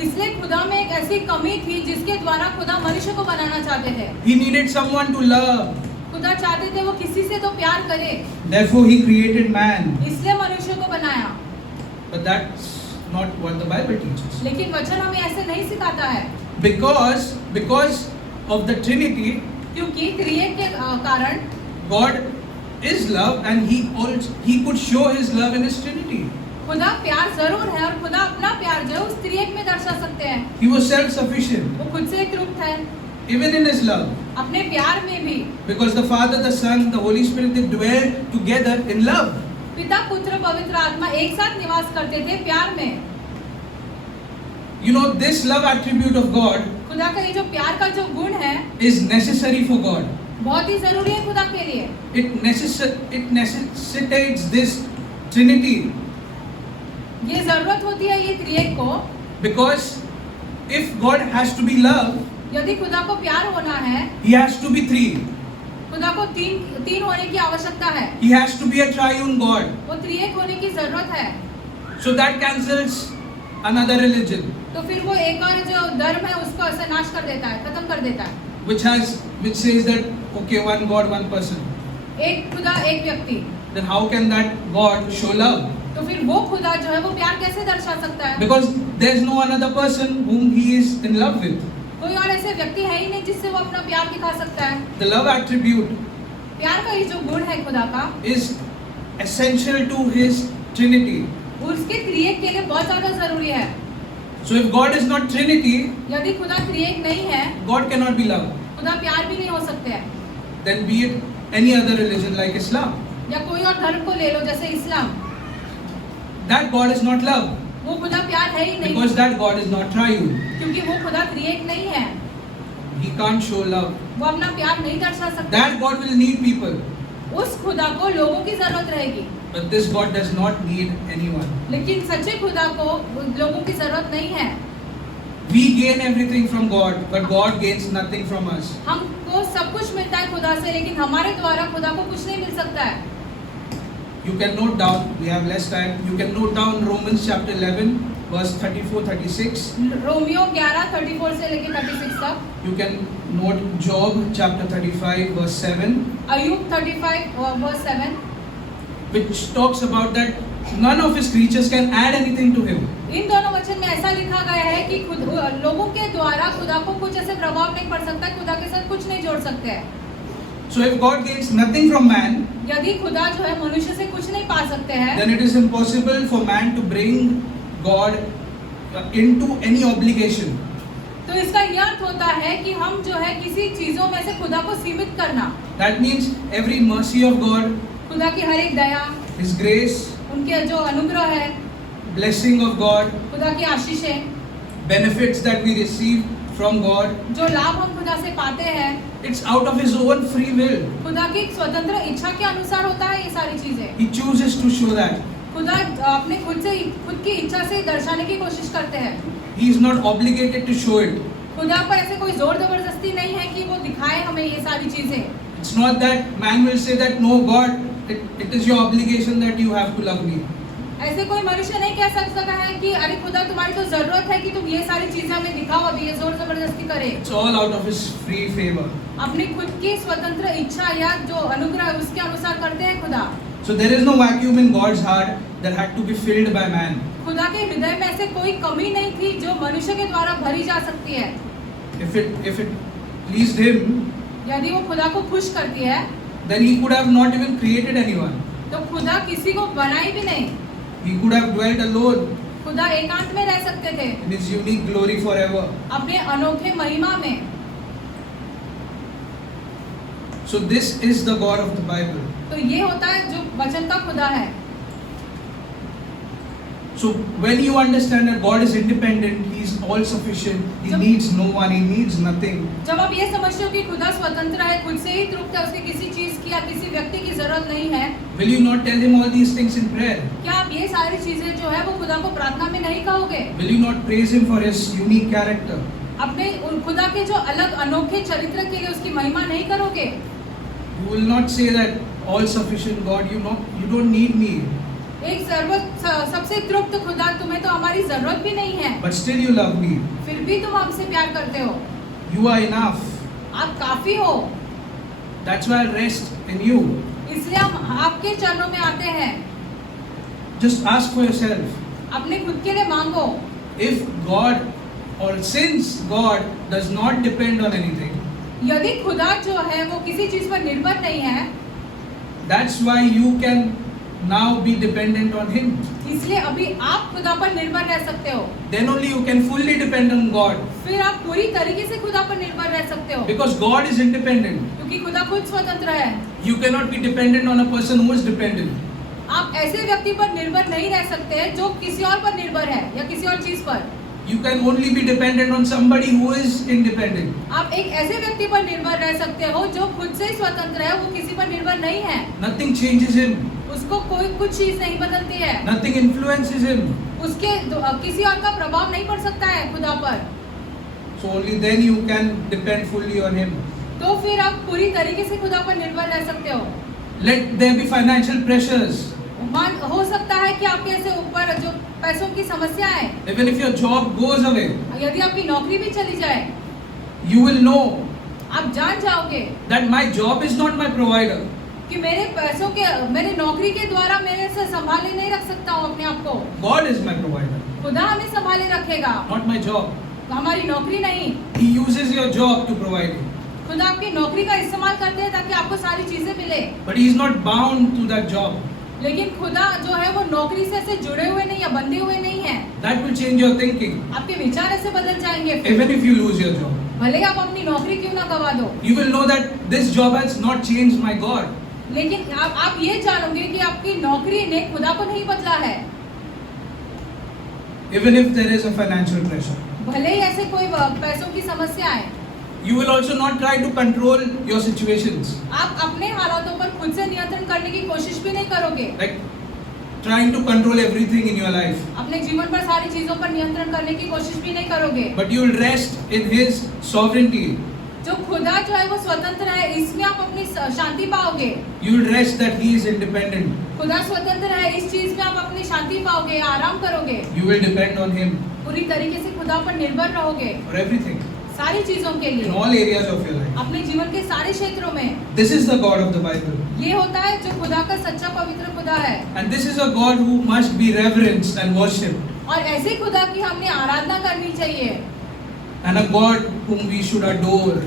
इसलिए खुदा में एक ऐसी कमी थी जिसके द्वारा खुदा मनुष्य को बनाना चाहते थे। He needed someone to love. खुदा चाहते थे वो किसी से तो प्यार करे, Therefore He created man. इसलिए मनुष्य को बनाया। But that's not what the Bible teaches. लेकिन वचन हमें ऐसे नहीं सिखाता है, Because of the Trinity, क्योंकि त्रिएक के कारण God is love, and He could show His love in His Trinity. खुदा प्यार जरूर है और खुदा अपना प्यार जो है उस त्रिएक में दर्शा सकते हैं। He was self-sufficient, वो खुद से तृप्त है, even in His love. अपने प्यार में भी। Because the Father, the Son, the Holy Spirit, they dwell together in love. पिता पुत्र पवित्र आत्मा एक साथ निवास करते थे प्यार में। You know, this love attribute of God खुदा का ये जो प्यार का जो गुण है is necessary for God. बहुत ही जरूरी है खुदा के लिए। It necessitates this Trinity, ये जरूरत होती है ये त्रिएक को, because if God has to be love, यदि खुदा को प्यार होना है, He has to be three. खुदा को तीन होने की आवश्यकता है, He has to be a triune God. वो त्रिएक होने की जरूरत है। So that cancels another religion, तो फिर वो एक और जो धर्म है उसको ऐसे नाश कर देता है, खत्म कर देता है। which says that okay, one God, one person. एक खुदा एक व्यक्ति, Then how can that God show love? तो फिर वो खुदा जो है वो प्यार कैसे दर्शा सकता है? Because there's no another person whom He is in love with. कोई और ऐसे व्यक्ति है ही नहीं जिससे वो अपना प्यार दिखा सकता है। The love attribute प्यार का ये जो गुण है खुदा का, is essential to His Trinity. उसके त्रिएक के लिए बहुत ज्यादा जरूरी है। So if God is not Trinity, यदि खुदा त्रिएक नहीं है, God cannot be love. खुदा प्यार भी नहीं हो सकते हैं। Then be it any other religion like Islam. या कोई और धर्म को ले लो जैसे इस्लाम, That God is not love, वो खुदा प्यार है ही नहीं, because that God is not triune. क्योंकि वो खुदा त्रिएक नहीं है, He can't show love. वो अपना प्यार नहीं दर्शा सकता। That God will need people, उस खुदा को लोगों की जरूरत रहेगी, but this God does not need anyone. लेकिन सच्चे खुदा को लोगों की जरूरत नहीं है। We gain everything from God, but God gains nothing from us. हमको सब कुछ मिलता है खुदा से, लेकिन हमारे द्वारा खुदा को कुछ नहीं मिल सकता है। You can note down, we have less time, you can note down Romans chapter 11, verse 34-36. Romeo 11:34 से लेकर 36 तक, You can note Job chapter 35, verse 7, Ayyub 35:7, which talks about that none of His creatures can add anything to Him. इन दोनों वचन में ऐसा लिखा गया है कि लोगों के द्वारा खुदा को कुछ ऐसे प्रभाव नहीं पड़ सकता, खुदा के साथ कुछ नहीं जोड़ सकते हैं। So if God gains nothing from man, यदि खुदा जो है मनुष्य से कुछ नहीं पा सकते हैं, then it is impossible for man to bring God into any obligation. तो इसका ये अर्थ होता है कि हम जो है किसी चीजों में से खुदा को सीमित करना, That means every mercy of God, खुदा की हर एक दया, His grace, उनके जो अनुग्रह है, blessing of God, खुदा की आशीषें, benefits that we receive from God, जो लाभ हम खुदा से पाते हैं, it's out of His own free will. खुदा की स्वतंत्र इच्छा के अनुसार होता है ये सारी चीजें। He chooses to show that. खुदा अपने खुद की इच्छा से दर्शाने की कोशिश करते हैं। He is not obligated to show it. खुदा पर ऐसे कोई जोर जबरदस्ती नहीं है कि वो दिखाए हमें ये सारी चीजें। It's not that man will say that, no God, it is your obligation that you have to love me. ऐसे कोई मनुष्य नहीं कह सकता है कि अरे खुदा तुम्हारी तो जरूरत है कि तुम ये सारी चीजें हमें दिखाओ, अभी ये जोर जबरदस्ती करे। It's all out of His free favor. अपनी खुद की स्वतंत्र इच्छा या जो अनुग्रह है उसके अनुसार करते हैं खुदा। So there is no vacuum in God's heart that had to be filled by man. खुदा के हृदय में ऐसे कोई कमी नहीं थी जो मनुष्य के द्वारा भरी जा सकती है। If it pleased Him, यदि वो खुदा को खुश करती है, then He could have not even created anyone. तो खुदा किसी को बनाई भी नहीं। He could have dwelt alone खुदा एकांत में रह सकते थे in His unique glory forever. अपने अनोखे महिमा में। So this is the God of the Bible. तो ये होता है जो वचन का खुदा है। So when you understand that God is independent, He is all sufficient, He needs no one, He needs nothing. जब आप ये समझते हो कि खुदा स्वतंत्र है, खुद से ही तृप्त है, उसके किसी चीज की या किसी व्यक्ति की जरूरत नहीं है, Will you not tell Him all these things in prayer? क्या आप ये सारी चीजें जो है वो खुदा को प्रार्थना में नहीं कहोगे? Will you not praise Him for His unique character? अपने खुदा के जो अलग अनोखे चरित्र के लिए उसकी महिमा नहीं करोगे? You will not say that all sufficient God, you don't need me, एक सबसे तृप्त खुदा, तुम्हें तो हमारी जरूरत भी नहीं है, but still you love me. फिर भी तुम हमसे प्यार करते हो। You are enough. आप काफी हो, That's why I rest in you. इसलिए हम आपके चरणों में आते हैं। Just ask for yourself. अपने खुद के लिए मांगो। If God, or since God does not depend on anything, यदि खुदा जो है वो किसी चीज पर निर्भर नहीं है, that's why you can now be dependent on Him. इसलिए अभी आप खुदा पर निर्भर रह सकते हो। Then only you can fully depend on God. फिर आप पूरी तरीके से खुदा पर निर्भर रह सकते हो, Because God is independent. क्योंकि खुदा खुद स्वतंत्र है। You cannot be dependent on a person who is dependent. आप ऐसे व्यक्ति पर निर्भर नहीं रह सकते जो किसी और पर निर्भर है या किसी और चीज पर। You can only be dependent on somebody who is independent. आप एक ऐसे व्यक्ति पर निर्भर रह सकते हो जो खुद से ही स्वतंत्र है, वो किसी पर निर्भर नहीं है। Nothing changes Him. उसको कोई कुछ चीज नहीं बदलती है, Nothing influences Him. उसके किसी और का प्रभाव नहीं पड़ सकता है खुदा पर। So only then you can depend fully on Him. तो फिर आप पूरी तरीके से खुदा पर निर्भर रह सकते हो। Let there be financial pressures. हो सकता है कि आपके ऐसे ऊपर जो पैसों की समस्या है, Even if your job goes away, यदि आपकी नौकरी भी चली जाए, you will know आप जान जाओगे that my job is not my provider. कि मेरे नौकरी के द्वारा मेरे से संभाले नहीं रख सकता हूँ अपने आप को। God is my provider, खुदा हमें संभाले रखेगा, not my job. हमारी नौकरी नहीं। He uses your job to provide you. खुदा आपकी नौकरी का इस्तेमाल करते हैं ताकि आपको सारी चीजें मिले, But He is not bound to that job. लेकिन खुदा जो है वो नौकरी से ऐसे जुड़े हुए नहीं या बंधे हुए नहीं है। That will change your thinking. आपके विचार ऐसे बदल जाएंगे। Even if you lose your job, भले आप अपनी नौकरी क्यों ना गवा दो, you will know that this job has not changed my God. लेकिन आप ये जानोगे कि आपकी नौकरी ने खुदा को नहीं बदला है। Even if there is a financial pressure, भले ही ऐसे कोई पैसों की समस्या है, you will also not try to control your situations, आप अपने हालातों पर खुद से नियंत्रण करने की कोशिश भी नहीं करोगे। like trying to control everything in your life. अपने जीवन पर सारी चीजों पर नियंत्रण करने की कोशिश भी नहीं करोगे। But you will rest in His sovereignty. जो खुदा जो है वो स्वतंत्र है, इसमें आप अपनी शांति पाओगे। You will rest that He is independent. खुदा स्वतंत्र है, इस चीज में आप अपनी शांति पाओगे, आराम करोगे। You will depend on Him पूरी तरीके से खुदा पर निर्भर रहोगे for everything, सारी चीजों के in लिए, all areas of your life. अपने जीवन के सारे क्षेत्रों में। This is the God of the Bible. ये होता है जो खुदा का सच्चा पवित्र खुदा है, And this is a God who must be reverenced and worshipped. और ऐसे खुदा की हमने आराधना करनी चाहिए, And a God whom we should adore.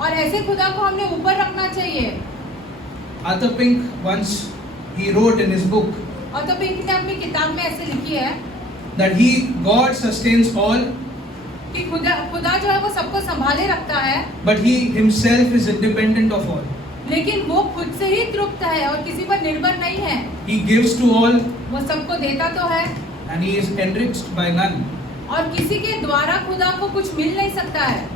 और ऐसे खुदा को हमने ऊपर रखना चाहिए। Arthur Pink once he wrote in his book और तो पिंक ने अपनी किताब में ऐसे लिखी है that God sustains all, कि खुदा जो है वो सबको संभाले रखता है, but He Himself is independent of all. लेकिन वो खुद से ही तृप्त है और किसी पर निर्भर नहीं है। He gives to all वो सबको देता तो है and he is enriched by none. और किसी के द्वारा खुदा को कुछ मिल नहीं सकता है।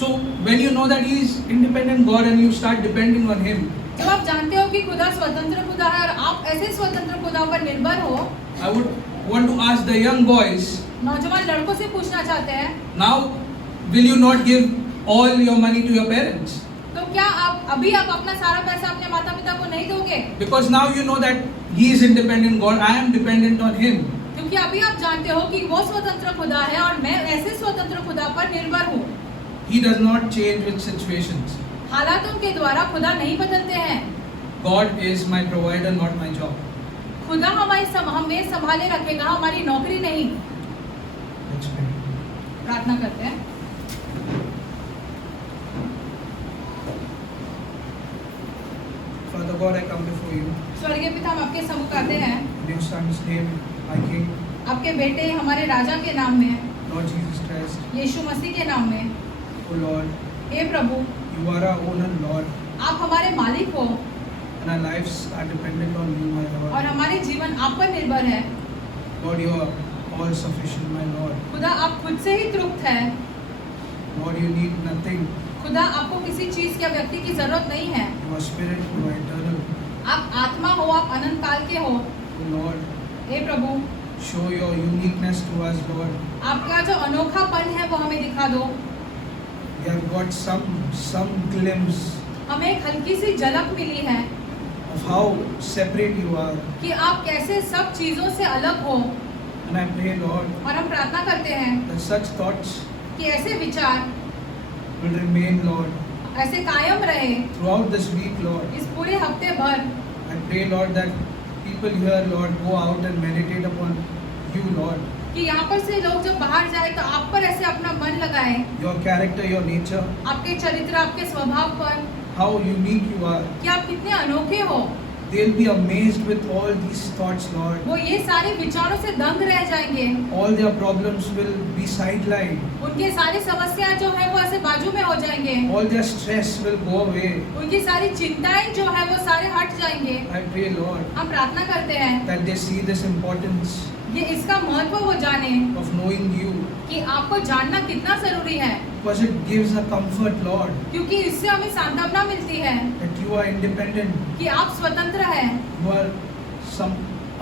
So when you know that he is independent God and you start depending on him, जब आप जानते हो कि खुदा स्वतंत्र खुदा है और आप ऐसे स्वतंत्र खुदा पर निर्भर हो, I would want to ask the young boys, नौजवान लड़कों से पूछना चाहते हैं, now will you not give all your money to your parents? तो क्या आप अपना सारा पैसा अपने माता पिता को नहीं दोगे? Because now you know that he is independent God, I am dependent on him. क्योंकि अभी आप जानते हो कि वो स्वतंत्र खुदा है और मैं ऐसे स्वतंत्र खुदा पर निर्भर हूँ। He does not change with situations. हालातों के द्वारा खुदा नहीं बदलते हैं। God is my provider, not my job. खुदा हमें संभाले रखेगा, हमारी नौकरी नहीं। Let's pray. प्रार्थना करते हैं। Father God, I come before you. स्वर्गीय पिता, हम आपके सम्मुख आते हैं In your Son's name, my King, आपके बेटे हमारे राजा के नाम में, Lord Jesus Christ. यीशु मसीह के नाम में। Oh Lord, hey Prabhu, you are our owner, Lord, आप हमारे मालिक हो and our lives are dependent on you, my और Lord. हमारे जीवन आप पर निर्भर है। Lord, you are all sufficient, my Lord. खुदा आप खुद से ही तृप्त है। Lord, you need nothing. खुदा आपको किसी चीज या व्यक्ति की जरूरत नहीं है। You are spirit, you are eternal. आप आत्मा हो, आप अनंत काल के हो। Oh Lord, hey Prabhu, show your uniqueness to us, Lord. आपका जो अनोखापन है वो हमें दिखा दो। We have got some glimpse हमें एक हल्की सी झलक मिली है of how separate you are. कि आप कैसे सब चीजों से अलग हो। And I pray, Lord, और हम प्रार्थना करते हैं that such thoughts कि ऐसे विचार will remain, Lord, ऐसे कायम रहे throughout this week, Lord. इस पूरे हफ्ते भर। I pray, Lord, that people here, Lord, go out and meditate upon you, Lord. कि यहाँ पर से लोग जब बाहर जाए तो आप पर ऐसे अपना मन लगाए, Your character, your nature, आपके चरित्र, आपके स्वभाव पर, how unique you are. कि आप कितने अनोखे हो। They'll be amazed with all these thoughts, Lord. वो ये सारे विचारों से दंग रह जाएंगे। All their problems will be sidelined. उनके सारी समस्याएं जो है वो ऐसे बाजू में हो जाएंगे। All their stress will go away. उनकी सारी चिंताएं जो है वो सारे हट जाएंगे। I pray, Lord, हम प्रार्थना करते हैं that they see this importance ये इसका महत्व वो जाने of knowing you, कि आपको जानना कितना जरूरी है, because it gives a comfort, Lord, क्योंकि इससे हमें सांत्वना मिलती है that you are independent. कि आप स्वतंत्र हैं। You are some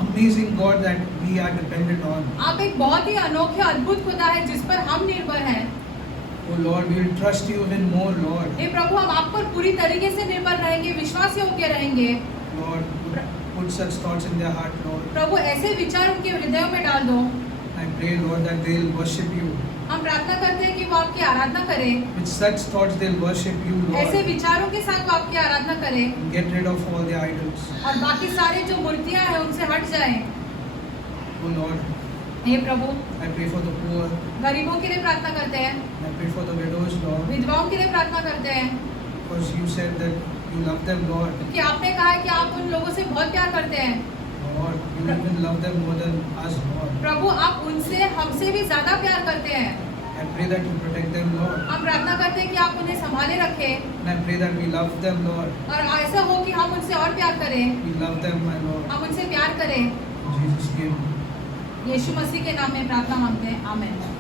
amazing God that we are dependent on. आप एक बहुत ही अनोखे अद्भुत खुदा है जिस पर हम निर्भर हैं। Oh Lord, we will trust you even more, Lord. हे प्रभु, हम आप पर पूरी तरीके से निर्भर रहेंगे, विश्वास योग्य रहेंगे। Lord, put such thoughts in their heart, Lord. प्रभु, ऐसे विचार उनके हृदयों में डाल दो। I pray, Lord, that they'll worship you. हम प्रार्थना करते हैं कि वो आपकी आराधना करें। With such thoughts, they'll worship you, ऐसे Lord. विचारों के साथ वो आपकी आराधना करें And get rid of all their idols. और बाकी सारे जो मूर्तियां हैं उनसे हट जाएं। Oh Lord, hey Prabhu, I pray for the poor. गरीबों के लिए प्रार्थना करते हैं, I pray for the widows, Lord. विधवाओं के लिए प्रार्थना करते हैं, Because you said that you love them, Lord. क्योंकि आपने कहा है कि आप उन लोगों से बहुत प्यार करते हैं। Lord, you even love them more than us, Lord. प्रभु, आप उनसे हमसे भी ज्यादा प्यार करते हैं। I pray that you protect them, Lord. हम प्रार्थना करते हैं कि आप उन्हें संभाले रखें And I pray that we love them, Lord. और ऐसा हो कि हम उनसे और प्यार करें, We love them, my Lord. हम उनसे प्यार करें। In Jesus' name. यीशु मसीह के नाम में प्रार्थना मांगते हैं, आमीन।